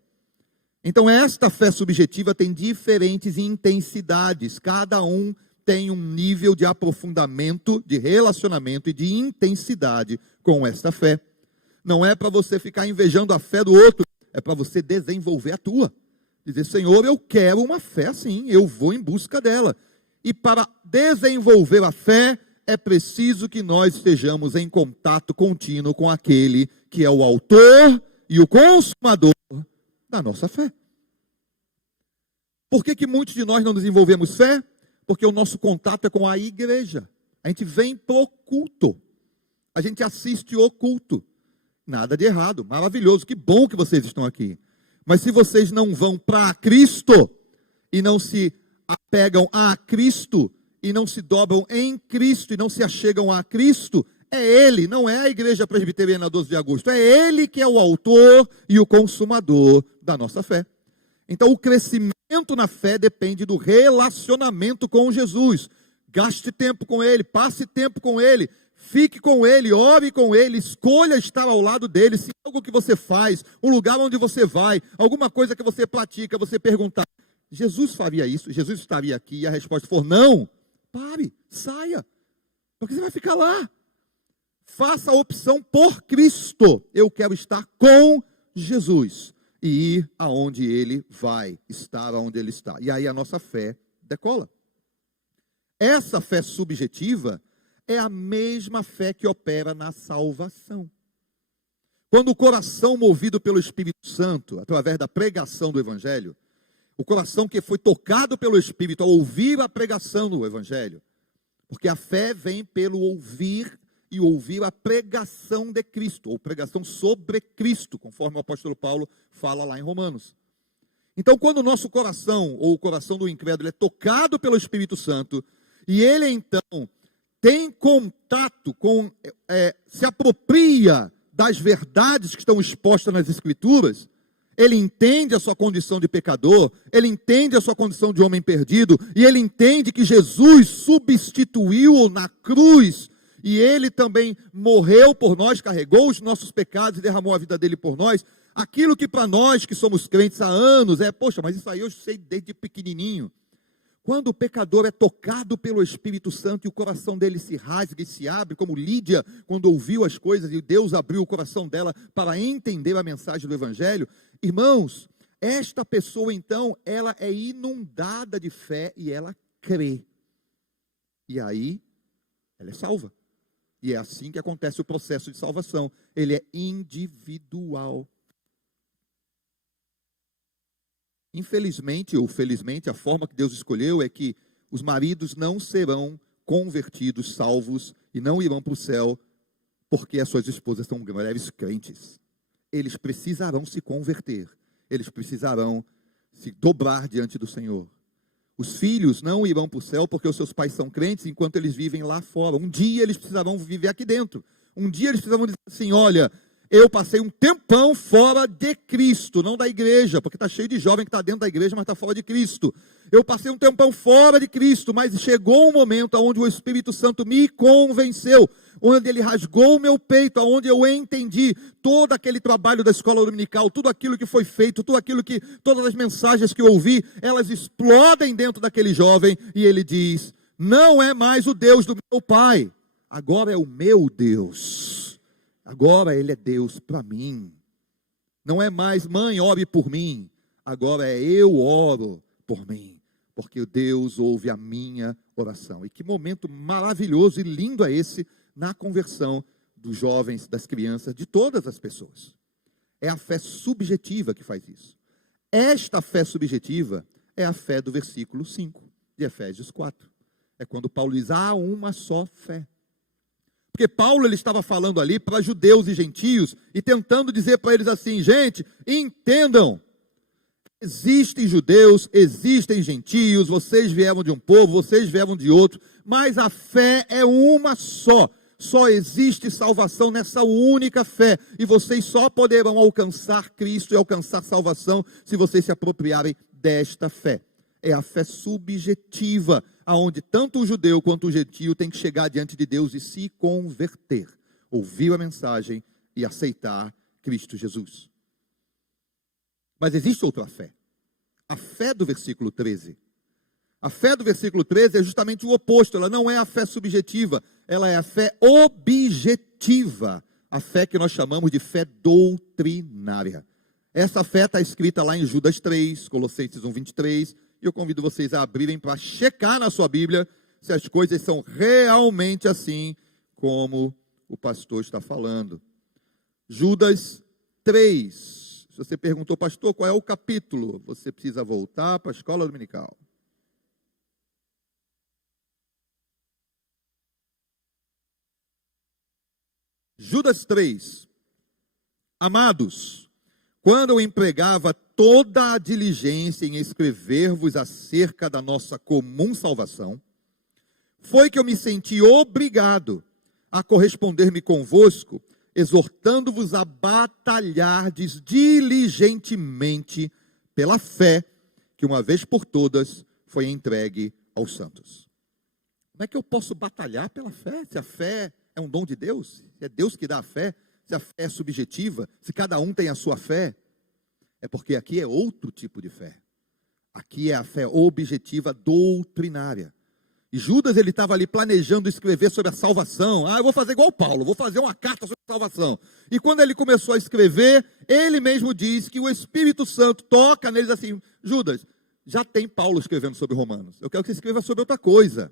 Então, esta fé subjetiva tem diferentes intensidades, cada um tem um nível de aprofundamento, de relacionamento e de intensidade com esta fé. Não é para você ficar invejando a fé do outro, é para você desenvolver a tua. Dizer, Senhor, eu quero uma fé assim, eu vou em busca dela. E para desenvolver a fé, é preciso que nós estejamos em contato contínuo com aquele que é o autor e o consumador da nossa fé. Por que muitos de nós não desenvolvemos fé? Porque o nosso contato é com a igreja. A gente vem pro culto. A gente assiste o culto. Nada de errado, maravilhoso, que bom que vocês estão aqui. Mas se vocês não vão para Cristo, e não se apegam a Cristo, e não se dobram em Cristo, e não se achegam a Cristo, é Ele, não é a Igreja Presbiteriana 12 de agosto, é Ele que é o autor e o consumador da nossa fé. Então o crescimento na fé depende do relacionamento com Jesus. Gaste tempo com Ele, passe tempo com Ele, fique com Ele, ore com Ele, escolha estar ao lado dEle. Se algo que você faz, um lugar onde você vai, alguma coisa que você pratica, você perguntar, Jesus faria isso? Jesus estaria aqui? E a resposta for não, pare, saia, porque você vai ficar lá. Faça a opção por Cristo. Eu quero estar com Jesus e ir aonde Ele vai, estar aonde Ele está. E aí a nossa fé decola. Essa fé subjetiva é a mesma fé que opera na salvação. Quando o coração movido pelo Espírito Santo, através da pregação do Evangelho, o coração que foi tocado pelo Espírito ao ouvir a pregação do Evangelho, porque a fé vem pelo ouvir e ouvir a pregação de Cristo, ou pregação sobre Cristo, conforme o apóstolo Paulo fala lá em Romanos. Então, quando o nosso coração, ou o coração do incrédulo, é tocado pelo Espírito Santo, e ele então tem contato com, se apropria das verdades que estão expostas nas Escrituras, ele entende a sua condição de pecador, ele entende a sua condição de homem perdido, e ele entende que Jesus substituiu-o na cruz, e ele também morreu por nós, carregou os nossos pecados e derramou a vida dele por nós. Aquilo que para nós que somos crentes há anos poxa, mas isso aí eu sei desde pequenininho. Quando o pecador é tocado pelo Espírito Santo e o coração dele se rasga e se abre, como Lídia, quando ouviu as coisas e Deus abriu o coração dela para entender a mensagem do Evangelho, irmãos, esta pessoa então, ela é inundada de fé e ela crê. E aí, ela é salva. E é assim que acontece o processo de salvação. Ele é individual. Infelizmente ou felizmente, a forma que Deus escolheu é que os maridos não serão convertidos, salvos, e não irão para o céu, porque as suas esposas são mulheres crentes. Eles precisarão se converter, eles precisarão se dobrar diante do Senhor. Os filhos não irão para o céu porque os seus pais são crentes enquanto eles vivem lá fora. Um dia eles precisarão viver aqui dentro. Um dia eles precisarão dizer assim, olha, eu passei um tempão fora de Cristo, não da igreja, porque está cheio de jovem que está dentro da igreja, mas está fora de Cristo. Eu passei um tempão fora de Cristo, mas chegou um momento onde o Espírito Santo me convenceu, onde ele rasgou o meu peito, onde eu entendi todo aquele trabalho da escola dominical, tudo aquilo que foi feito, todas as mensagens que eu ouvi, elas explodem dentro daquele jovem, e ele diz, não é mais o Deus do meu pai, agora é o meu Deus. Agora ele é Deus para mim. Não é mais, mãe, ore por mim. Agora é eu oro por mim. Porque Deus ouve a minha oração. E que momento maravilhoso e lindo é esse na conversão dos jovens, das crianças, de todas as pessoas. É a fé subjetiva que faz isso. Esta fé subjetiva é a fé do versículo 5 de Efésios 4. É quando Paulo diz, há uma só fé. Porque Paulo ele estava falando ali para judeus e gentios e tentando dizer para eles assim, gente, entendam, existem judeus, existem gentios, vocês vieram de um povo, vocês vieram de outro, mas a fé é uma só. Só existe salvação nessa única fé, e vocês só poderão alcançar Cristo e alcançar salvação se vocês se apropriarem desta fé. É a fé subjetiva, aonde tanto o judeu quanto o gentio tem que chegar diante de Deus e se converter, ouvir a mensagem e aceitar Cristo Jesus. Mas existe outra fé, a fé do versículo 13. A fé do versículo 13 é justamente o oposto, ela não é a fé subjetiva, ela é a fé objetiva, a fé que nós chamamos de fé doutrinária. Essa fé está escrita lá em Judas 3, Colossenses 1, 23, e eu convido vocês a abrirem para checar na sua Bíblia se as coisas são realmente assim como o pastor está falando. Judas 3. Se você perguntou, pastor, qual é o capítulo? Você precisa voltar para a escola dominical. Judas 3. Amados, quando eu empregava toda a diligência em escrever-vos acerca da nossa comum salvação, foi que eu me senti obrigado a corresponder-me convosco, exortando-vos a batalhardes diligentemente pela fé que uma vez por todas foi entregue aos santos. Como é que eu posso batalhar pela fé? Se a fé é um dom de Deus, se é Deus que dá a fé, se a fé é subjetiva, se cada um tem a sua fé, é porque aqui é outro tipo de fé. Aqui é a fé objetiva doutrinária. E Judas, ele estava ali planejando escrever sobre a salvação. Eu vou fazer igual Paulo, vou fazer uma carta sobre a salvação. E quando ele começou a escrever, ele mesmo diz que o Espírito Santo toca neles assim, Judas, já tem Paulo escrevendo sobre Romanos. Eu quero que você escreva sobre outra coisa.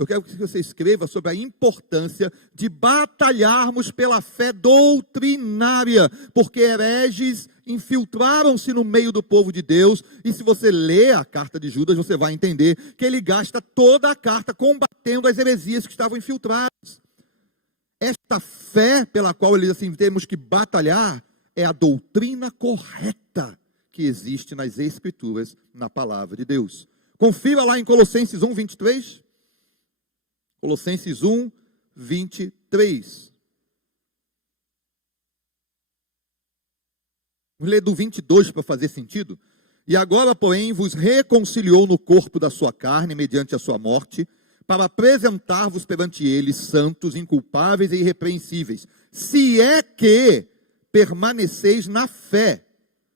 eu quero que você escreva sobre a importância de batalharmos pela fé doutrinária, porque hereges infiltraram-se no meio do povo de Deus, e se você ler a carta de Judas, você vai entender que ele gasta toda a carta combatendo as heresias que estavam infiltradas. Esta fé pela qual ele diz assim, temos que batalhar, é a doutrina correta que existe nas Escrituras, na palavra de Deus. Confira lá em Colossenses 1, 23. Colossenses 1, 23. Vamos ler do 22 para fazer sentido. E agora, porém, vos reconciliou no corpo da sua carne, mediante a sua morte, para apresentar-vos perante ele santos, inculpáveis e irrepreensíveis, se é que permaneceis na fé.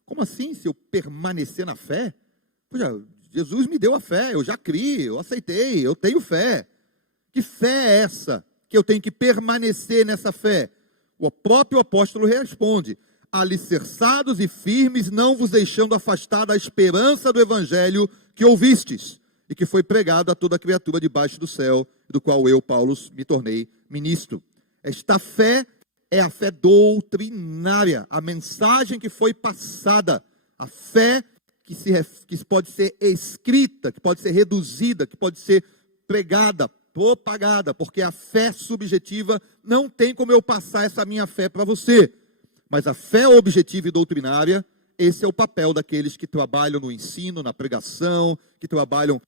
Como assim, se eu permanecer na fé? Poxa, Jesus me deu a fé, eu já criei, eu aceitei, eu tenho fé. Que fé é essa? Que eu tenho que permanecer nessa fé? O próprio apóstolo responde, alicerçados e firmes, não vos deixando afastar da esperança do evangelho que ouvistes, e que foi pregado a toda criatura debaixo do céu, do qual eu, Paulo, me tornei ministro. Esta fé é a fé doutrinária, a mensagem que foi passada, a fé que pode ser escrita, que pode ser reduzida, que pode ser pregada, propagada, porque a fé subjetiva não tem como eu passar essa minha fé para você, mas a fé objetiva e doutrinária, esse é o papel daqueles que trabalham no ensino, na pregação, que trabalham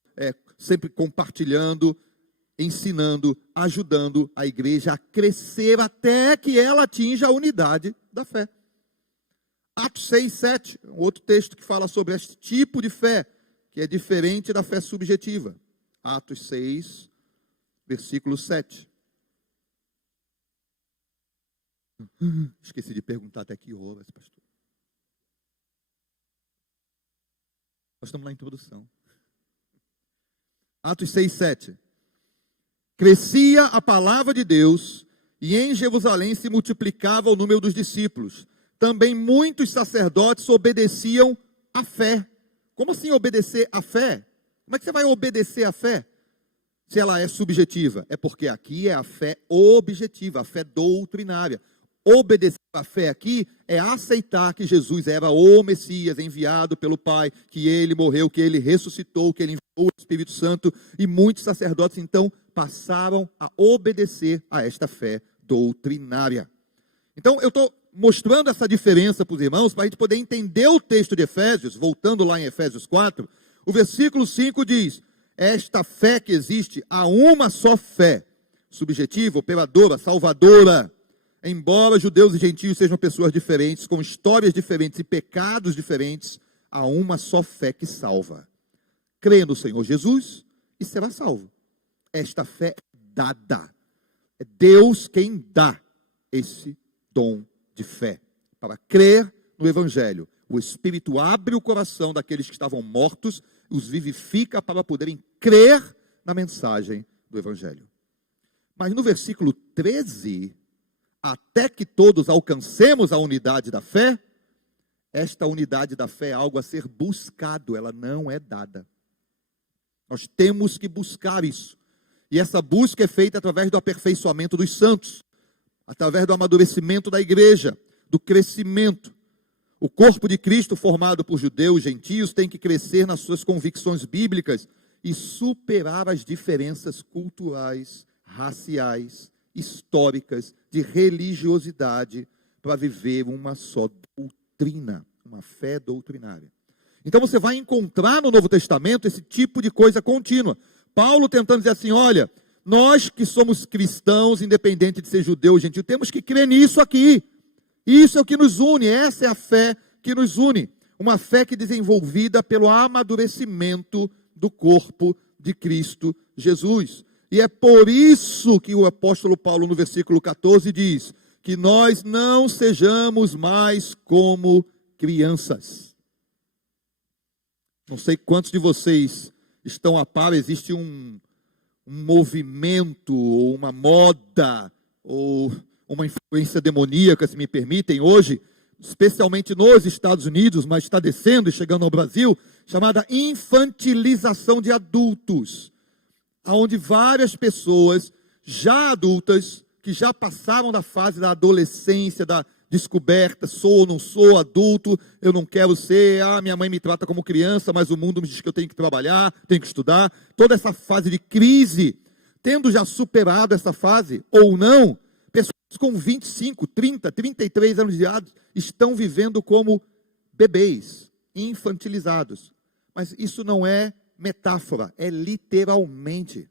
sempre compartilhando, ensinando, ajudando a igreja a crescer até que ela atinja a unidade da fé. Atos 6, 7, outro texto que fala sobre este tipo de fé, que é diferente da fé subjetiva. Atos 6, versículo 7. Esqueci de perguntar até que horas, pastor. Nós estamos na introdução. Atos 6, 7. Crescia a palavra de Deus, e em Jerusalém se multiplicava o número dos discípulos. Também muitos sacerdotes obedeciam à fé. Como assim obedecer à fé? Como é que você vai obedecer à fé? Se ela é subjetiva. É porque aqui é a fé objetiva, a fé doutrinária. Obedecer à fé aqui é aceitar que Jesus era o Messias enviado pelo Pai, que ele morreu, que ele ressuscitou, que ele enviou o Espírito Santo, e muitos sacerdotes então passaram a obedecer a esta fé doutrinária. Então eu estou mostrando essa diferença para os irmãos, para a gente poder entender o texto de Efésios, voltando lá em Efésios 4, o versículo 5 diz, esta fé que existe, há uma só fé, subjetiva, operadora, salvadora, embora judeus e gentios sejam pessoas diferentes, com histórias diferentes e pecados diferentes, há uma só fé que salva. Crê no Senhor Jesus e será salvo. Esta fé é dada. É Deus quem dá esse dom de fé. Para crer no Evangelho, o Espírito abre o coração daqueles que estavam mortos, os vivifica para poderem crer na mensagem do Evangelho. Mas no versículo 13... até que todos alcancemos a unidade da fé, esta unidade da fé é algo a ser buscado, ela não é dada. Nós temos que buscar isso. E essa busca é feita através do aperfeiçoamento dos santos, através do amadurecimento da igreja, do crescimento. O corpo de Cristo, formado por judeus e gentios, tem que crescer nas suas convicções bíblicas e superar as diferenças culturais, raciais, históricas, de religiosidade, para viver uma só doutrina, uma fé doutrinária. Então você vai encontrar no Novo Testamento esse tipo de coisa contínua. Paulo tentando dizer assim, olha, nós que somos cristãos, independente de ser judeu ou gentio, temos que crer nisso aqui. Isso é o que nos une, essa é a fé que nos une. Uma fé que é desenvolvida pelo amadurecimento do corpo de Cristo Jesus. E é por isso que o apóstolo Paulo, no versículo 14, diz que nós não sejamos mais como crianças. Não sei quantos de vocês estão a par, existe um movimento, ou uma moda, ou uma influência demoníaca, se me permitem, hoje, especialmente nos Estados Unidos, mas está descendo e chegando ao Brasil, chamada infantilização de adultos. onde várias pessoas já adultas, que já passaram da fase da adolescência, da descoberta, sou ou não sou adulto, eu não quero ser, minha mãe me trata como criança, mas o mundo me diz que eu tenho que trabalhar, tenho que estudar, toda essa fase de crise, tendo já superado essa fase, ou não, pessoas com 25, 30, 33 anos de idade, estão vivendo como bebês, infantilizados, mas isso não é metáfora, é literalmente,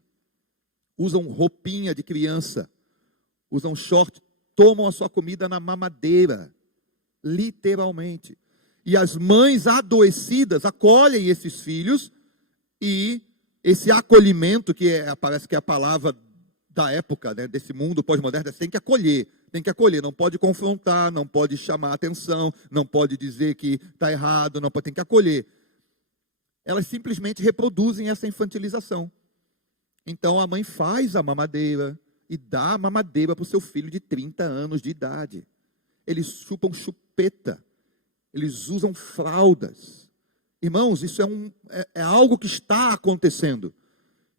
usam roupinha de criança, usam short, tomam a sua comida na mamadeira, literalmente. E as mães adoecidas acolhem esses filhos, e esse acolhimento, parece que é a palavra da época, né, desse mundo pós-moderno, tem que acolher, não pode confrontar, não pode chamar atenção, não pode dizer que está errado, tem que acolher. Elas simplesmente reproduzem essa infantilização. Então a mãe faz a mamadeira, e dá a mamadeira para o seu filho de 30 anos de idade. Eles chupam chupeta, eles usam fraldas. Irmãos, isso é algo que está acontecendo,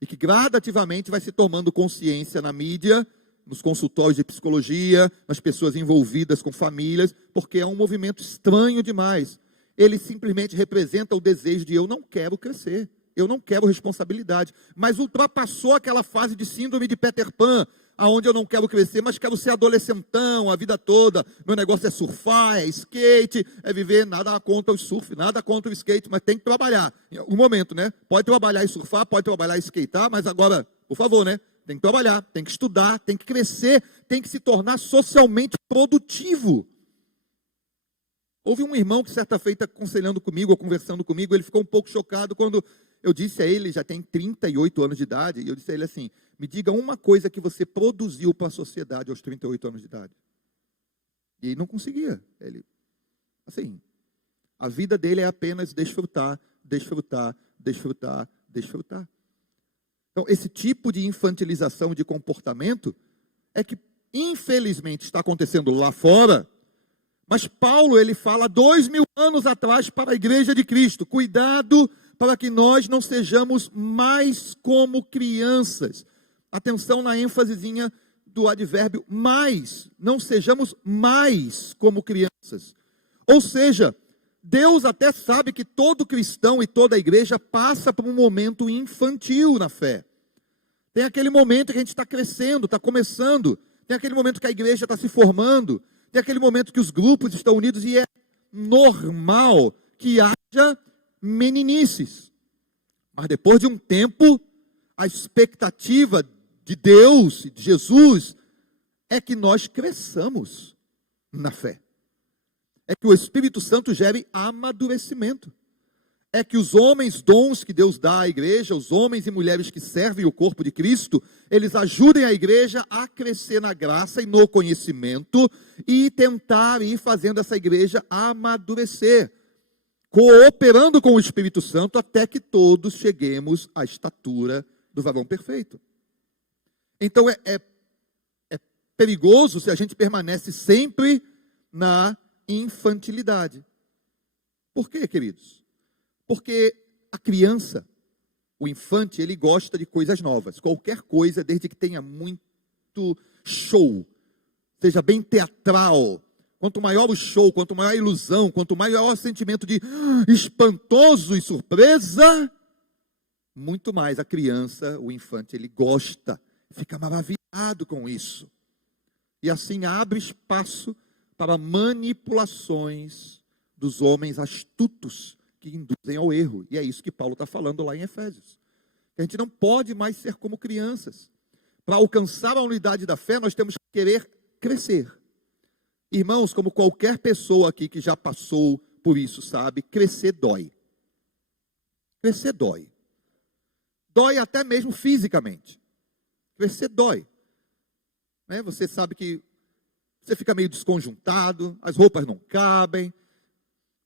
e que gradativamente vai se tomando consciência na mídia, nos consultórios de psicologia, nas pessoas envolvidas com famílias, porque é um movimento estranho demais. Ele simplesmente representa o desejo de eu não quero crescer. Eu não quero responsabilidade, mas ultrapassou aquela fase de síndrome de Peter Pan, aonde eu não quero crescer, mas quero ser adolescentão a vida toda. Meu negócio é surfar, é skate, é viver, nada contra o surf, nada contra o skate, mas tem que trabalhar. Em algum momento, né? Pode trabalhar e surfar, pode trabalhar e skatear, mas agora, por favor, né? Tem que trabalhar, tem que estudar, tem que crescer, tem que se tornar socialmente produtivo. Houve um irmão que certa feita aconselhando comigo, ou conversando comigo, ele ficou um pouco chocado quando eu disse a ele, já tem 38 anos de idade, e eu disse a ele assim, me diga uma coisa que você produziu para a sociedade aos 38 anos de idade. E ele não conseguia. Ele, assim, a vida dele é apenas desfrutar, desfrutar, desfrutar, desfrutar. Então, esse tipo de infantilização de comportamento é que, infelizmente, está acontecendo lá fora. Mas Paulo, ele fala 2000 anos atrás para a igreja de Cristo, cuidado para que nós não sejamos mais como crianças. Atenção na ênfasezinha do advérbio mais, não sejamos mais como crianças. Ou seja, Deus até sabe que todo cristão e toda igreja passa por um momento infantil na fé. Tem aquele momento que a gente está crescendo, está começando, tem aquele momento que a igreja está se formando, tem aquele momento que os grupos estão unidos e é normal que haja meninices. Mas depois de um tempo, a expectativa de Deus, de Jesus, é que nós cresçamos na fé. É que o Espírito Santo gere amadurecimento. É que os homens, dons que Deus dá à igreja, os homens e mulheres que servem o corpo de Cristo, eles ajudem a igreja a crescer na graça e no conhecimento e tentar ir fazendo essa igreja amadurecer, cooperando com o Espírito Santo até que todos cheguemos à estatura do varão perfeito. Então é perigoso se a gente permanece sempre na infantilidade. Por quê, queridos? Porque a criança, o infante, ele gosta de coisas novas. Qualquer coisa, desde que tenha muito show, seja bem teatral. Quanto maior o show, quanto maior a ilusão, quanto maior o sentimento de espantoso e surpresa, muito mais a criança, o infante, ele gosta, fica maravilhado com isso. E assim abre espaço para manipulações dos homens astutos, que induzem ao erro. E é isso que Paulo está falando lá em Efésios. A gente não pode mais ser como crianças. Para alcançar a unidade da fé, nós temos que querer crescer. Irmãos, como qualquer pessoa aqui que já passou por isso sabe, crescer dói. Crescer dói. Dói até mesmo fisicamente. Crescer dói. Né? Você sabe que você fica meio desconjuntado, as roupas não cabem.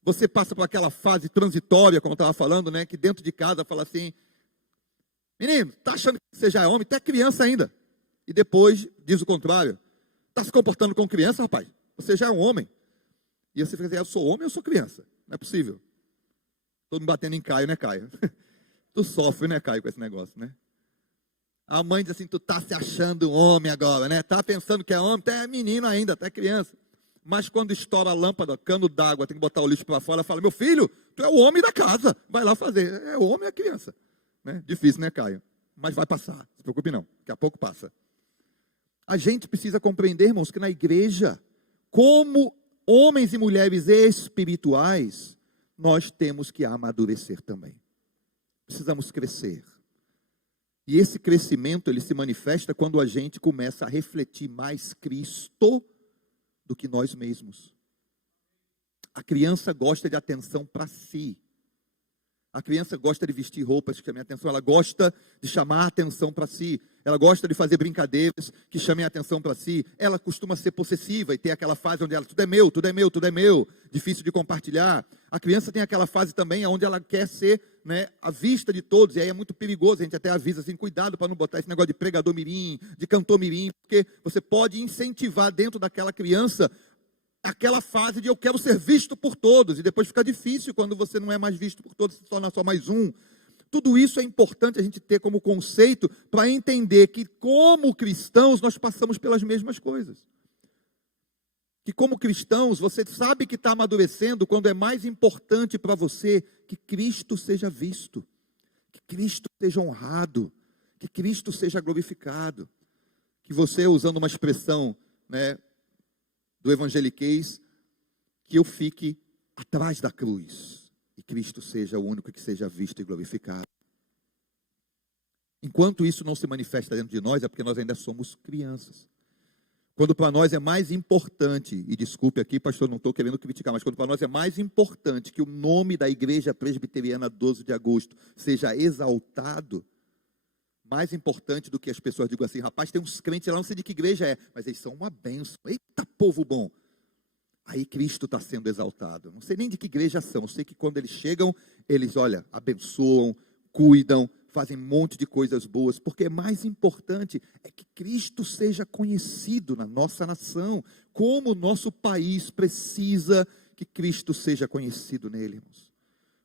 Você passa por aquela fase transitória, como eu estava falando, né? Que dentro de casa fala assim, menino, está achando que você já é homem? Até criança ainda. E depois diz o contrário. Está se comportando como criança, rapaz? Você já é um homem. E você fica assim, eu sou homem ou eu sou criança? Não é possível. Estou me batendo em Caio, né, Caio? Tu sofre, né, Caio, com esse negócio, né? A mãe diz assim, tu tá se achando um homem agora, né? Tá pensando que é homem, até é menino ainda, até criança. Mas quando estoura a lâmpada, cano d'água, tem que botar o lixo para fora, fala, meu filho, tu é o homem da casa, vai lá fazer. É o homem e a criança. Né? Difícil, né, Caio? Mas vai passar, não se preocupe não, daqui a pouco passa. A gente precisa compreender, irmãos, que na igreja, como homens e mulheres espirituais, nós temos que amadurecer também. Precisamos crescer. E esse crescimento, ele se manifesta quando a gente começa a refletir mais Cristo do que nós mesmos. A criança gosta de atenção para si. A criança gosta de vestir roupas que chamem a atenção, ela gosta de chamar a atenção para si, ela gosta de fazer brincadeiras que chamem a atenção para si, ela costuma ser possessiva e ter aquela fase onde ela, tudo é meu, tudo é meu, tudo é meu, difícil de compartilhar. A criança tem aquela fase também onde ela quer ser, né, a vista de todos, e aí é muito perigoso, a gente até avisa assim, cuidado para não botar esse negócio de pregador mirim, de cantor mirim, porque você pode incentivar dentro daquela criança aquela fase de eu quero ser visto por todos, e depois fica difícil quando você não é mais visto por todos, se torna só mais um. Tudo isso é importante a gente ter como conceito para entender que como cristãos nós passamos pelas mesmas coisas. Que como cristãos você sabe que está amadurecendo quando é mais importante para você que Cristo seja visto, que Cristo seja honrado, que Cristo seja glorificado, que você, usando uma expressão, né, do evangeliquez, que eu fique atrás da cruz e Cristo seja o único que seja visto e glorificado. Enquanto isso não se manifesta dentro de nós, é porque nós ainda somos crianças. Quando para nós é mais importante, e desculpe aqui, pastor, não estou querendo criticar, mas quando para nós é mais importante que o nome da Igreja Presbiteriana 12 de agosto seja exaltado, mais importante do que as pessoas digam assim, rapaz, tem uns crentes lá, não sei de que igreja é, mas eles são uma bênção, eita povo bom. Aí Cristo está sendo exaltado. Não sei nem de que igreja são, eu sei que quando eles chegam, eles, olha, abençoam, cuidam, fazem um monte de coisas boas, porque mais importante é que Cristo seja conhecido na nossa nação, como o nosso país precisa que Cristo seja conhecido nele, irmãos.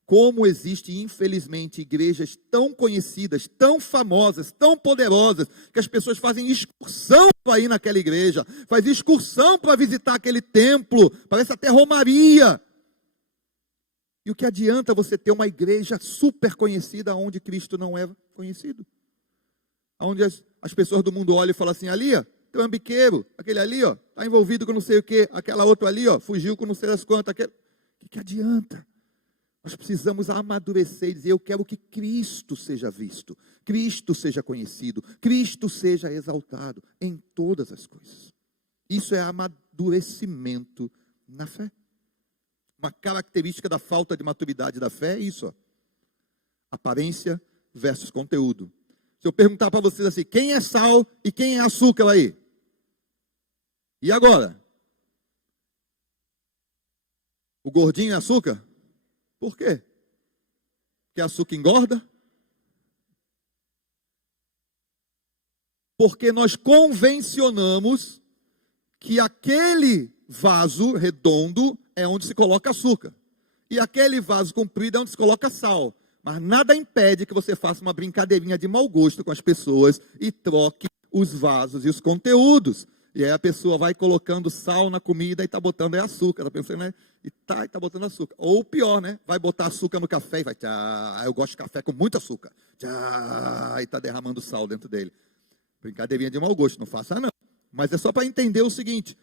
Como existe, infelizmente, igrejas tão conhecidas, tão famosas, tão poderosas, que as pessoas fazem excursão para ir naquela igreja, fazem excursão para visitar aquele templo, parece até romaria. E o que adianta você ter uma igreja super conhecida, onde Cristo não é conhecido? Onde as pessoas do mundo olham e falam assim, ali, ó, tem um ambiqueiro, aquele ali, ó, está envolvido com não sei o quê, aquela outra ali, ó, fugiu com não sei das quantas, o que adianta? Nós precisamos amadurecer e dizer, eu quero que Cristo seja visto, Cristo seja conhecido, Cristo seja exaltado em todas as coisas. Isso é amadurecimento na fé. Uma característica da falta de maturidade da fé é isso, ó. Aparência versus conteúdo. Se eu perguntar para vocês assim, quem é sal e quem é açúcar aí? E agora? O gordinho é açúcar? Por quê? Porque açúcar engorda? Porque nós convencionamos que aquele vaso redondo é onde se coloca açúcar. E aquele vaso comprido é onde se coloca sal. Mas nada impede que você faça uma brincadeirinha de mau gosto com as pessoas e troque os vasos e os conteúdos. E aí a pessoa vai colocando sal na comida e está botando açúcar. Está pensando, né? E tá botando açúcar. Ou pior, né? Vai botar açúcar no café e vai, tchá, eu gosto de café com muito açúcar. Tchá, e está derramando sal dentro dele. Brincadeirinha de mau gosto, não faça não. Mas é só para entender o seguinte.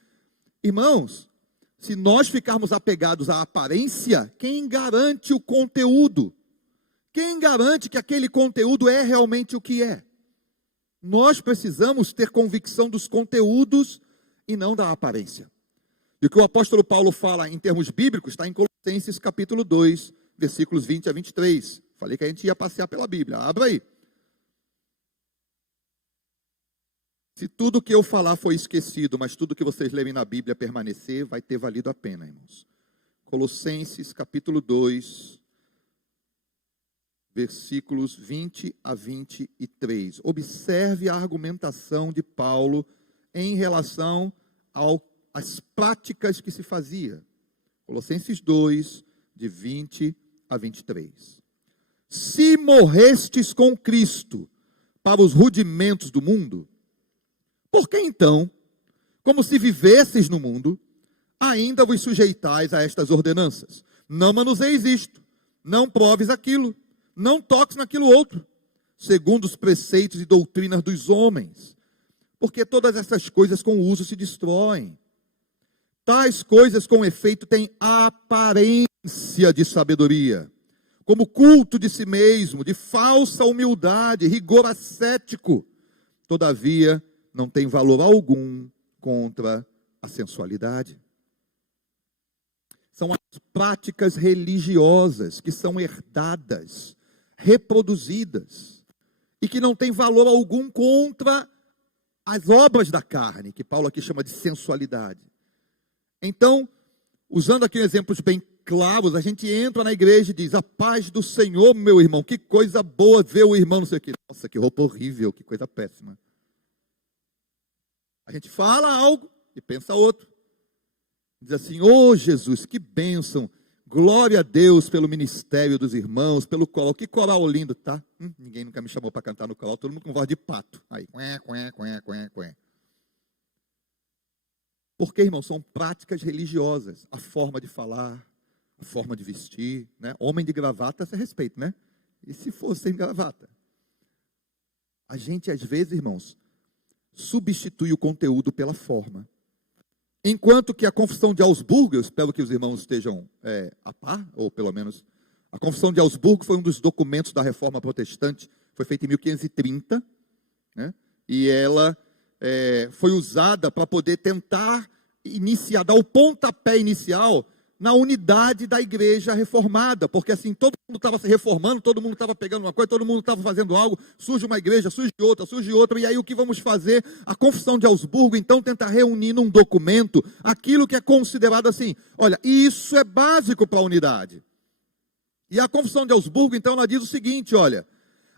Irmãos, se nós ficarmos apegados à aparência, quem garante o conteúdo? Quem garante que aquele conteúdo é realmente o que é? Nós precisamos ter convicção dos conteúdos e não da aparência. E o que o apóstolo Paulo fala em termos bíblicos está em Colossenses capítulo 2, versículos 20 a 23. Falei que a gente ia passear pela Bíblia. Abra aí. Se tudo que eu falar foi esquecido, mas tudo que vocês lerem na Bíblia permanecer, vai ter valido a pena, irmãos. Colossenses capítulo 2, versículos 20 a 23. Observe a argumentação de Paulo em relação às práticas que se fazia. Colossenses 2, de 20 a 23. Se morrestes com Cristo para os rudimentos do mundo, por que então, como se vivesseis no mundo, ainda vos sujeitais a estas ordenanças? Não manuseis isto, não proves aquilo, não toques naquilo outro, segundo os preceitos e doutrinas dos homens, porque todas essas coisas com o uso se destroem. Tais coisas com efeito têm aparência de sabedoria, como culto de si mesmo, de falsa humildade, rigor ascético. Todavia, não tem valor algum contra a sensualidade. São as práticas religiosas que são herdadas, reproduzidas, e que não têm valor algum contra as obras da carne, que Paulo aqui chama de sensualidade. Então, usando aqui exemplos bem claros, a gente entra na igreja e diz: a paz do Senhor, meu irmão, que coisa boa ver o irmão, não sei o quê. Nossa, que roupa horrível, que coisa péssima. A gente fala algo e pensa outro. Diz assim: ô Jesus, que bênção, glória a Deus pelo ministério dos irmãos, pelo coral, que coral lindo, tá? Ninguém nunca me chamou para cantar no coral, todo mundo com voz de pato. Aí, quê. Porque, irmão, são práticas religiosas, a forma de falar, a forma de vestir, né? Homem de gravata, você respeita, né? E se for sem gravata? A gente, às vezes, irmãos, substitui o conteúdo pela forma. Enquanto que a Confissão de Augsburgo, eu espero que os irmãos estejam a par, ou pelo menos, a Confissão de Augsburgo foi um dos documentos da Reforma Protestante, foi feita em 1530, né? E ela foi usada para poder tentar dar o pontapé inicial na unidade da igreja reformada, porque assim, todo mundo estava se reformando, todo mundo estava pegando uma coisa, todo mundo estava fazendo algo, surge uma igreja, surge outra, e aí o que vamos fazer? A Confissão de Augsburgo, então, tenta reunir num documento aquilo que é considerado assim, olha, isso é básico para a unidade. E a Confissão de Augsburgo, então, ela diz o seguinte, olha,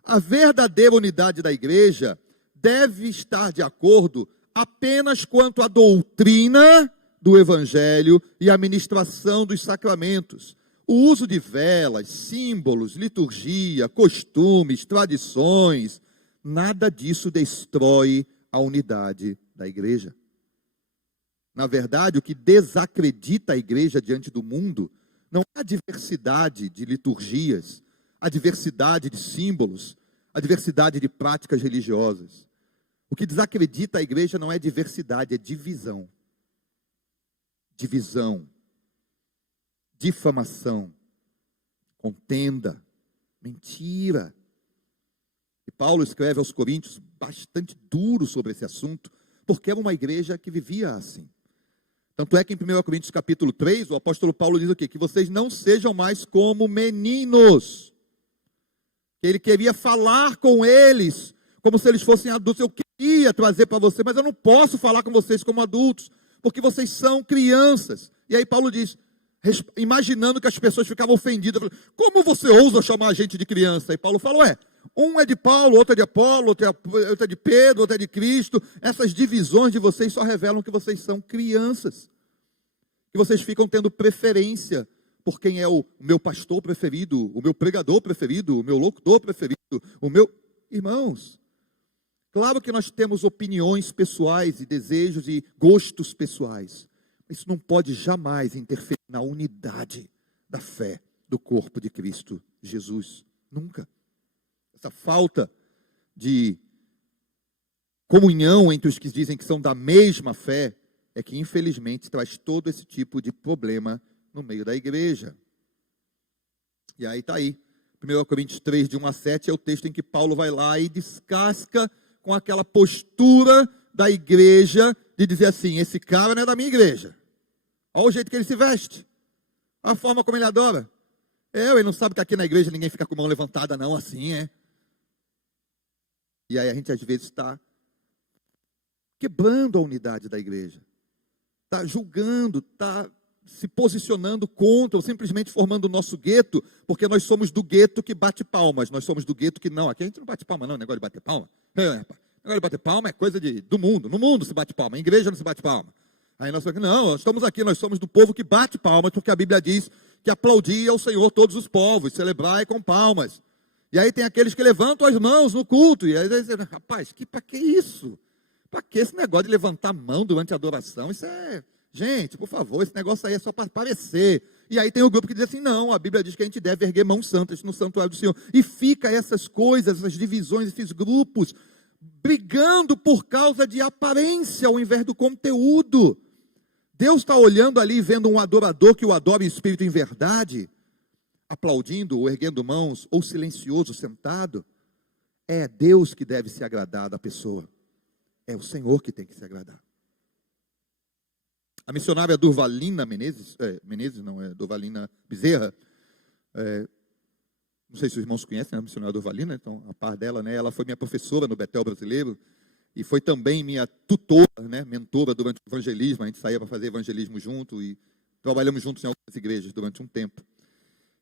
a verdadeira unidade da igreja deve estar de acordo apenas quanto à doutrina do Evangelho e a ministração dos sacramentos. O uso de velas, símbolos, liturgia, costumes, tradições, nada disso destrói a unidade da igreja. Na verdade, o que desacredita a igreja diante do mundo não é a diversidade de liturgias, a diversidade de símbolos, a diversidade de práticas religiosas. O que desacredita a igreja não é diversidade, é divisão. Divisão, difamação, contenda, mentira. E Paulo escreve aos Coríntios bastante duro sobre esse assunto, porque era uma igreja que vivia assim. Tanto é que em 1 Coríntios capítulo 3, o apóstolo Paulo diz o quê? Que vocês não sejam mais como meninos. Que ele queria falar com eles como se eles fossem adultos. Eu queria trazer para você, mas eu não posso falar com vocês como adultos, porque vocês são crianças. E aí Paulo diz, imaginando que as pessoas ficavam ofendidas, como você ousa chamar a gente de criança? E Paulo fala, um é de Paulo, outro é de Apolo, outro é de Pedro, outro é de Cristo. Essas divisões de vocês só revelam que vocês são crianças. Que vocês ficam tendo preferência por quem é o meu pastor preferido, o meu pregador preferido, o meu locutor preferido, Irmãos, claro que nós temos opiniões pessoais e desejos e gostos pessoais. Isso não pode jamais interferir na unidade da fé do corpo de Cristo Jesus. Nunca. Essa falta de comunhão entre os que dizem que são da mesma fé é que, infelizmente, traz todo esse tipo de problema no meio da igreja. E aí está aí. 1 Coríntios 3, de 1 a 7, é o texto em que Paulo vai lá e descasca com aquela postura da igreja de dizer assim, esse cara não é da minha igreja. Olha o jeito que ele se veste. Olha a forma como ele adora. Ele não sabe que aqui na igreja ninguém fica com a mão levantada não, assim, E aí a gente às vezes está quebrando a unidade da igreja. Está julgando, está se posicionando contra, ou simplesmente formando o nosso gueto, porque nós somos do gueto que bate palmas, nós somos do gueto que não, aqui a gente não bate palma não, negócio de bater palma, negócio de bater palma é coisa do mundo, no mundo se bate palma, em igreja não se bate palma, aí nós falamos, não, nós estamos aqui, nós somos do povo que bate palmas, porque a Bíblia diz que aplaudir ao Senhor todos os povos, celebrai com palmas, E aí tem aqueles que levantam as mãos no culto. E aí dizem, rapaz, para que isso? Para que esse negócio de levantar a mão durante a adoração? Isso é... Gente, por favor, esse negócio aí é só para parecer. E aí tem o grupo que diz assim, não, a Bíblia diz que a gente deve erguer mãos santas no santuário do Senhor. E fica essas coisas, essas divisões, esses grupos, brigando por causa de aparência ao invés do conteúdo. Deus está olhando ali, vendo um adorador que o adora em espírito e em verdade, aplaudindo, ou erguendo mãos, ou silencioso, sentado. É Deus que deve se agradar da pessoa. É o Senhor que tem que se agradar. A missionária Durvalina Durvalina Bezerra, não sei se os irmãos conhecem, né, a missionária Durvalina, então a par dela, né, ela foi minha professora no Betel Brasileiro, e foi também minha tutora, né, mentora durante o evangelismo. A gente saía para fazer evangelismo junto, e trabalhamos juntos em algumas igrejas durante um tempo.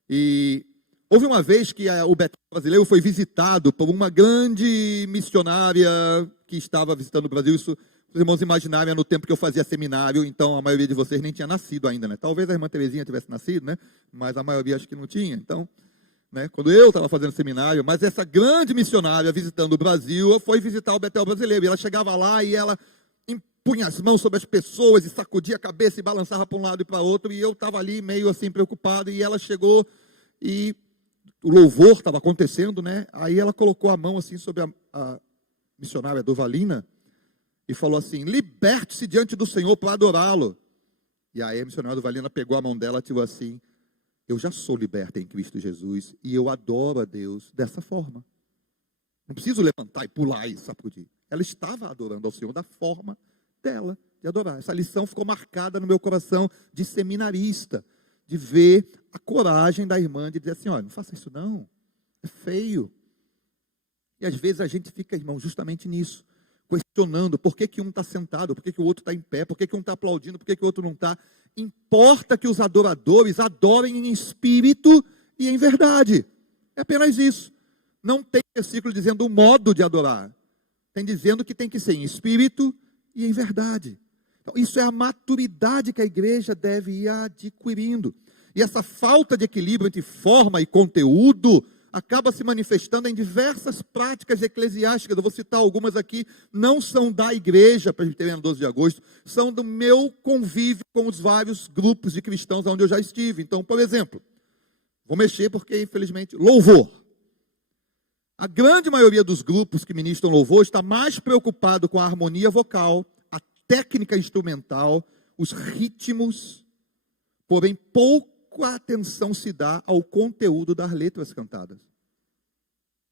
E houve uma vez que o Betel Brasileiro foi visitado por uma grande missionária que estava visitando o Brasil. Isso, os irmãos imaginarem, no tempo que eu fazia seminário, então a maioria de vocês nem tinha nascido ainda, né? Talvez a irmã Terezinha tivesse nascido, né? Mas a maioria acho que não tinha. Então, né, quando eu estava fazendo seminário, mas essa grande missionária visitando o Brasil, foi visitar o Betel Brasileiro. E ela chegava lá e ela punha as mãos sobre as pessoas e sacudia a cabeça e balançava para um lado e para outro. E eu estava ali meio assim preocupado. E ela chegou e o louvor estava acontecendo, né? Aí ela colocou a mão assim sobre a missionária Durvalina e falou assim, liberte-se diante do Senhor para adorá-lo. E aí a missionária Durvalina pegou a mão dela e tirou assim, eu já sou liberta em Cristo Jesus e eu adoro a Deus dessa forma. Não preciso levantar e pular e sacudir. Ela estava adorando ao Senhor da forma dela de adorar. Essa lição ficou marcada no meu coração de seminarista, de ver a coragem da irmã de dizer assim, olha, não faça isso não, é feio. E às vezes a gente fica, irmão, justamente nisso, questionando por que um está sentado, por que o outro está em pé, por que um está aplaudindo, por que o outro não está. Importa que os adoradores adorem em espírito e em verdade. É apenas isso. Não tem versículo dizendo o modo de adorar. Tem dizendo que tem que ser em espírito e em verdade. Então, isso é a maturidade que a igreja deve ir adquirindo. E essa falta de equilíbrio entre forma e conteúdo acaba se manifestando em diversas práticas eclesiásticas. Eu vou citar algumas aqui, não são da igreja presbiteriana 12 de agosto, são do meu convívio com os vários grupos de cristãos onde eu já estive. Então, por exemplo, vou mexer porque, infelizmente, louvor. A grande maioria dos grupos que ministram louvor está mais preocupado com a harmonia vocal, a técnica instrumental, os ritmos, porém pouca atenção se dá ao conteúdo das letras cantadas.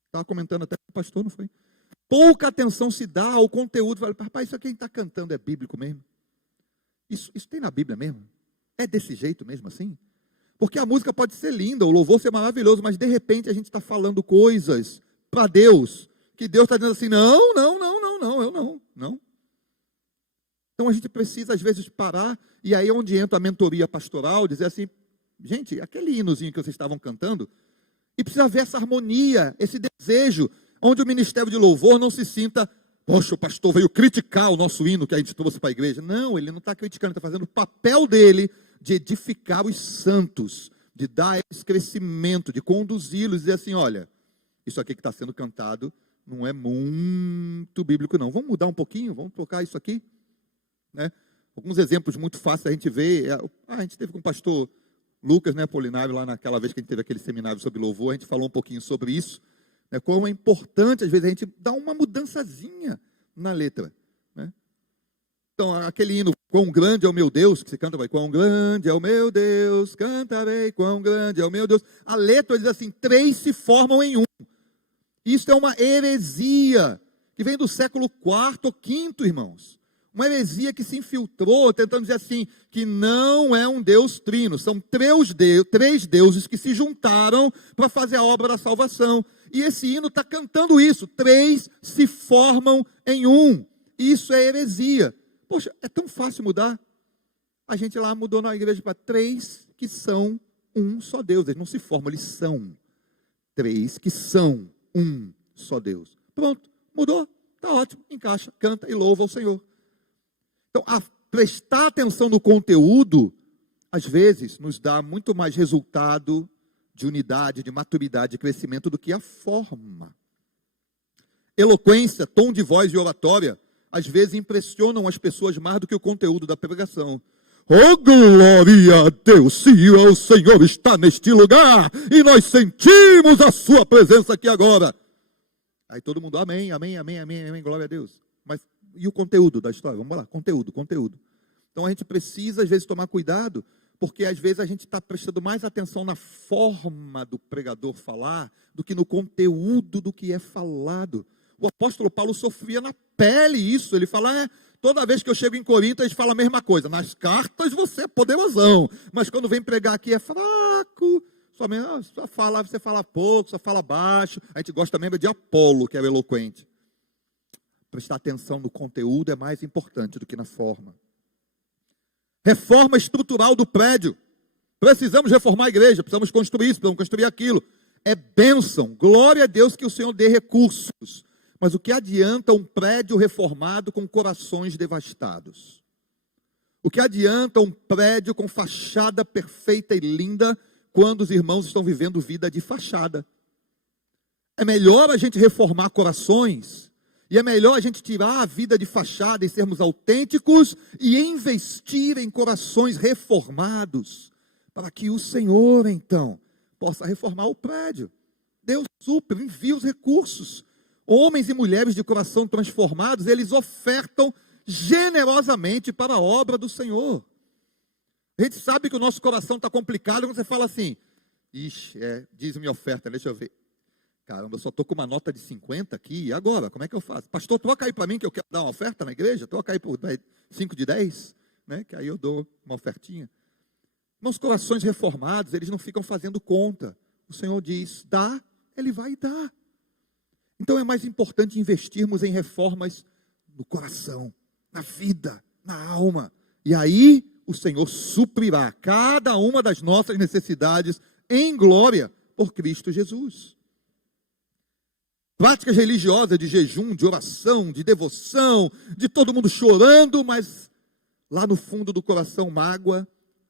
Estava comentando até com o pastor, não foi? Pouca atenção se dá ao conteúdo. Fala, rapaz, isso aqui quem está cantando é bíblico mesmo? Isso tem na Bíblia mesmo? É desse jeito mesmo assim? Porque a música pode ser linda, o louvor ser maravilhoso, mas de repente a gente está falando coisas para Deus, que Deus está dizendo assim, não, eu não. Então a gente precisa às vezes parar, e aí é onde entra a mentoria pastoral, dizer assim, gente, aquele hinozinho que vocês estavam cantando, e precisa ver essa harmonia, esse desejo, onde o ministério de louvor não se sinta, poxa, o pastor veio criticar o nosso hino que a gente trouxe para a igreja. Não, ele não está criticando, ele está fazendo o papel dele de edificar os santos, de dar esse crescimento, de conduzi-los, e dizer assim, olha, isso aqui que está sendo cantado não é muito bíblico não, vamos mudar um pouquinho, vamos trocar isso aqui, né? Alguns exemplos muito fáceis a gente vê, a gente teve com o pastor Lucas, né, Polinário, lá naquela vez que a gente teve aquele seminário sobre louvor, a gente falou um pouquinho sobre isso, né, como é importante, às vezes, a gente dar uma mudançazinha na letra, né? Então, aquele hino, quão grande é o meu Deus, que você canta, vai, quão grande é o meu Deus, cantarei, quão grande é o meu Deus. A letra diz assim, 3 se formam em um. Isso é uma heresia, que vem do século IV ou V, irmãos. Uma heresia que se infiltrou, tentando dizer assim, que não é um Deus trino, são 3 deuses que se juntaram para fazer a obra da salvação. E esse hino está cantando isso, 3 se formam em um. Isso é heresia. Poxa, é tão fácil mudar. A gente lá mudou na igreja para 3 que são um só Deus. Eles não se formam, eles são 3 que são um só Deus. Pronto, mudou, está ótimo, encaixa, canta e louva ao Senhor. Então, prestar atenção no conteúdo, às vezes, nos dá muito mais resultado de unidade, de maturidade, de crescimento do que a forma. Eloquência, tom de voz e oratória, às vezes impressionam as pessoas mais do que o conteúdo da pregação. Oh, glória a Deus, sim, o Senhor está neste lugar, e nós sentimos a sua presença aqui agora. Aí todo mundo, amém, amém, amém, amém, amém, glória a Deus. Mas e o conteúdo da história? Vamos lá, conteúdo. Então a gente precisa, às vezes, tomar cuidado, porque às vezes a gente está prestando mais atenção na forma do pregador falar, do que no conteúdo do que é falado. O apóstolo Paulo sofria na pele isso, ele fala, toda vez que eu chego em Corinto, a gente fala a mesma coisa, nas cartas você é poderosão, mas quando vem pregar aqui é fraco, só fala, você fala pouco, só fala baixo. A gente gosta mesmo de Apolo, que é o eloquente. Prestar atenção no conteúdo é mais importante do que na forma. Reforma estrutural do prédio. Precisamos reformar a igreja, precisamos construir isso, precisamos construir aquilo. É bênção, glória a Deus que o Senhor dê recursos. Mas o que adianta um prédio reformado com corações devastados? O que adianta um prédio com fachada perfeita e linda quando os irmãos estão vivendo vida de fachada? É melhor a gente reformar corações, e é melhor a gente tirar a vida de fachada e sermos autênticos e investir em corações reformados, para que o Senhor, então, possa reformar o prédio. Deus supre, envia os recursos. Homens e mulheres de coração transformados, eles ofertam generosamente para a obra do Senhor. A gente sabe que o nosso coração está complicado quando você fala assim, dízimo e oferta, deixa eu ver. Caramba, eu só estou com uma nota de 50 aqui, e agora? Como é que eu faço? Pastor, troca aí para mim que eu quero dar uma oferta na igreja, troca aí por 5 de 10, né? Que aí eu dou uma ofertinha. Meus corações reformados, eles não ficam fazendo conta. O Senhor diz, dá, Ele vai dar. Então é mais importante investirmos em reformas no coração, na vida, na alma. E aí o Senhor suprirá cada uma das nossas necessidades em glória por Cristo Jesus. Práticas religiosas de jejum, de oração, de devoção, de todo mundo chorando, mas lá no fundo do coração mágoa,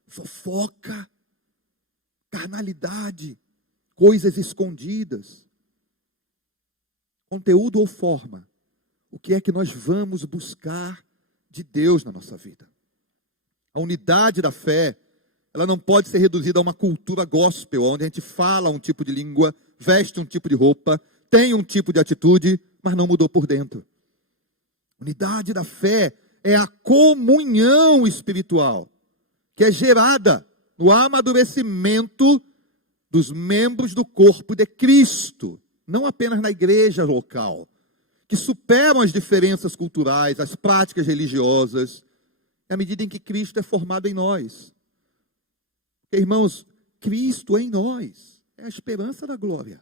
fofoca, carnalidade, coisas escondidas. Conteúdo ou forma? O que é que nós vamos buscar de Deus na nossa vida? A unidade da fé, ela não pode ser reduzida a uma cultura gospel, onde a gente fala um tipo de língua, veste um tipo de roupa, tem um tipo de atitude, mas não mudou por dentro. Unidade da fé é a comunhão espiritual, que é gerada no amadurecimento dos membros do corpo de Cristo, não apenas na igreja local, que superam as diferenças culturais, as práticas religiosas, à medida em que Cristo é formado em nós. Porque, irmãos, Cristo em nós é a esperança da glória.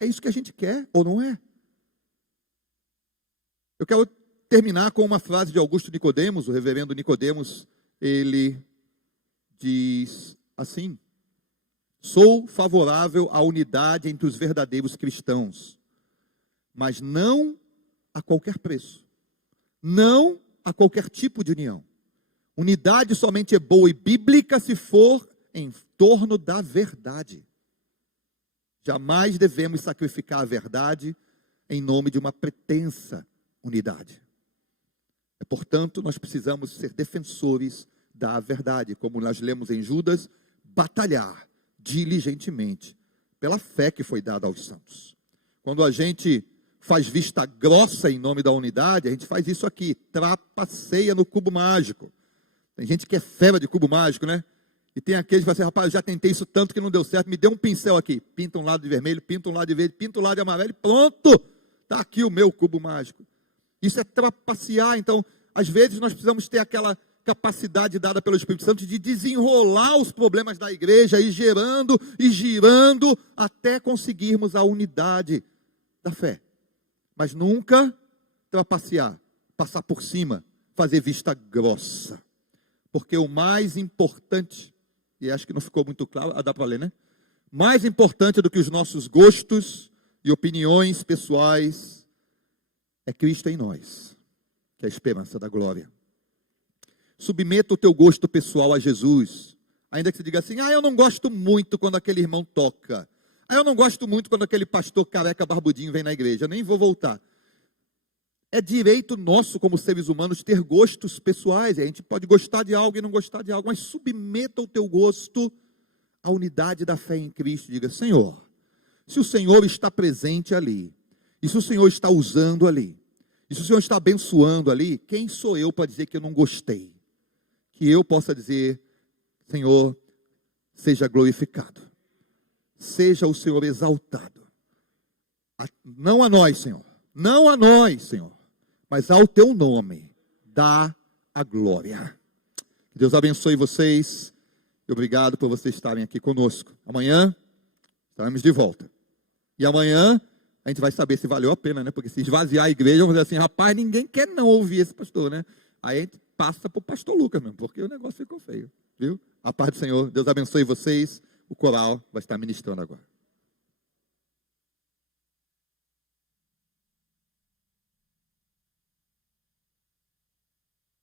É isso que a gente quer, ou não é? Eu quero terminar com uma frase de Augusto Nicodemos, o reverendo Nicodemos. Ele diz assim: sou favorável à unidade entre os verdadeiros cristãos, mas não a qualquer preço, não a qualquer tipo de união. Unidade somente é boa e bíblica se for em torno da verdade. Jamais devemos sacrificar a verdade em nome de uma pretensa unidade. Portanto, nós precisamos ser defensores da verdade, como nós lemos em Judas, batalhar diligentemente pela fé que foi dada aos santos. Quando a gente faz vista grossa em nome da unidade, a gente faz isso aqui, trapaceia no cubo mágico. Tem gente que é fera de cubo mágico, né? E tem aqueles que falam assim, rapaz, eu já tentei isso tanto que não deu certo, me dê um pincel aqui, pinta um lado de vermelho, pinta um lado de verde, pinta um lado de amarelo e pronto, está aqui o meu cubo mágico. Isso é trapacear. Então, às vezes nós precisamos ter aquela capacidade dada pelo Espírito Santo de desenrolar os problemas da igreja, ir gerando e girando até conseguirmos a unidade da fé. Mas nunca trapacear, passar por cima, fazer vista grossa. Porque o mais importante, e acho que não ficou muito claro, dá para ler, né? Mais importante do que os nossos gostos e opiniões pessoais é Cristo em nós, que é a esperança da glória. Submeta o teu gosto pessoal a Jesus, Ainda que você diga assim, eu não gosto muito quando aquele irmão toca. Eu não gosto muito quando aquele pastor careca barbudinho vem na igreja, eu nem vou voltar. É direito nosso como seres humanos ter gostos pessoais. A gente pode gostar de algo e não gostar de algo, mas submeta o teu gosto à unidade da fé em Cristo. Diga, Senhor, se o Senhor está presente ali, e se o Senhor está usando ali, e se o Senhor está abençoando ali, quem sou eu para dizer que eu não gostei? Que eu possa dizer, Senhor, seja glorificado, seja o Senhor exaltado. Não a nós, Senhor, não a nós, Senhor, mas ao teu nome, dá a glória. Que Deus abençoe vocês, e obrigado por vocês estarem aqui conosco. Amanhã estaremos de volta. E amanhã a gente vai saber se valeu a pena, né? Porque se esvaziar a igreja, vamos dizer assim, rapaz, ninguém quer não ouvir esse pastor, né? Aí a gente passa para o pastor Lucas mesmo, porque o negócio ficou feio, viu? A paz do Senhor, Deus abençoe vocês. O coral vai estar ministrando agora.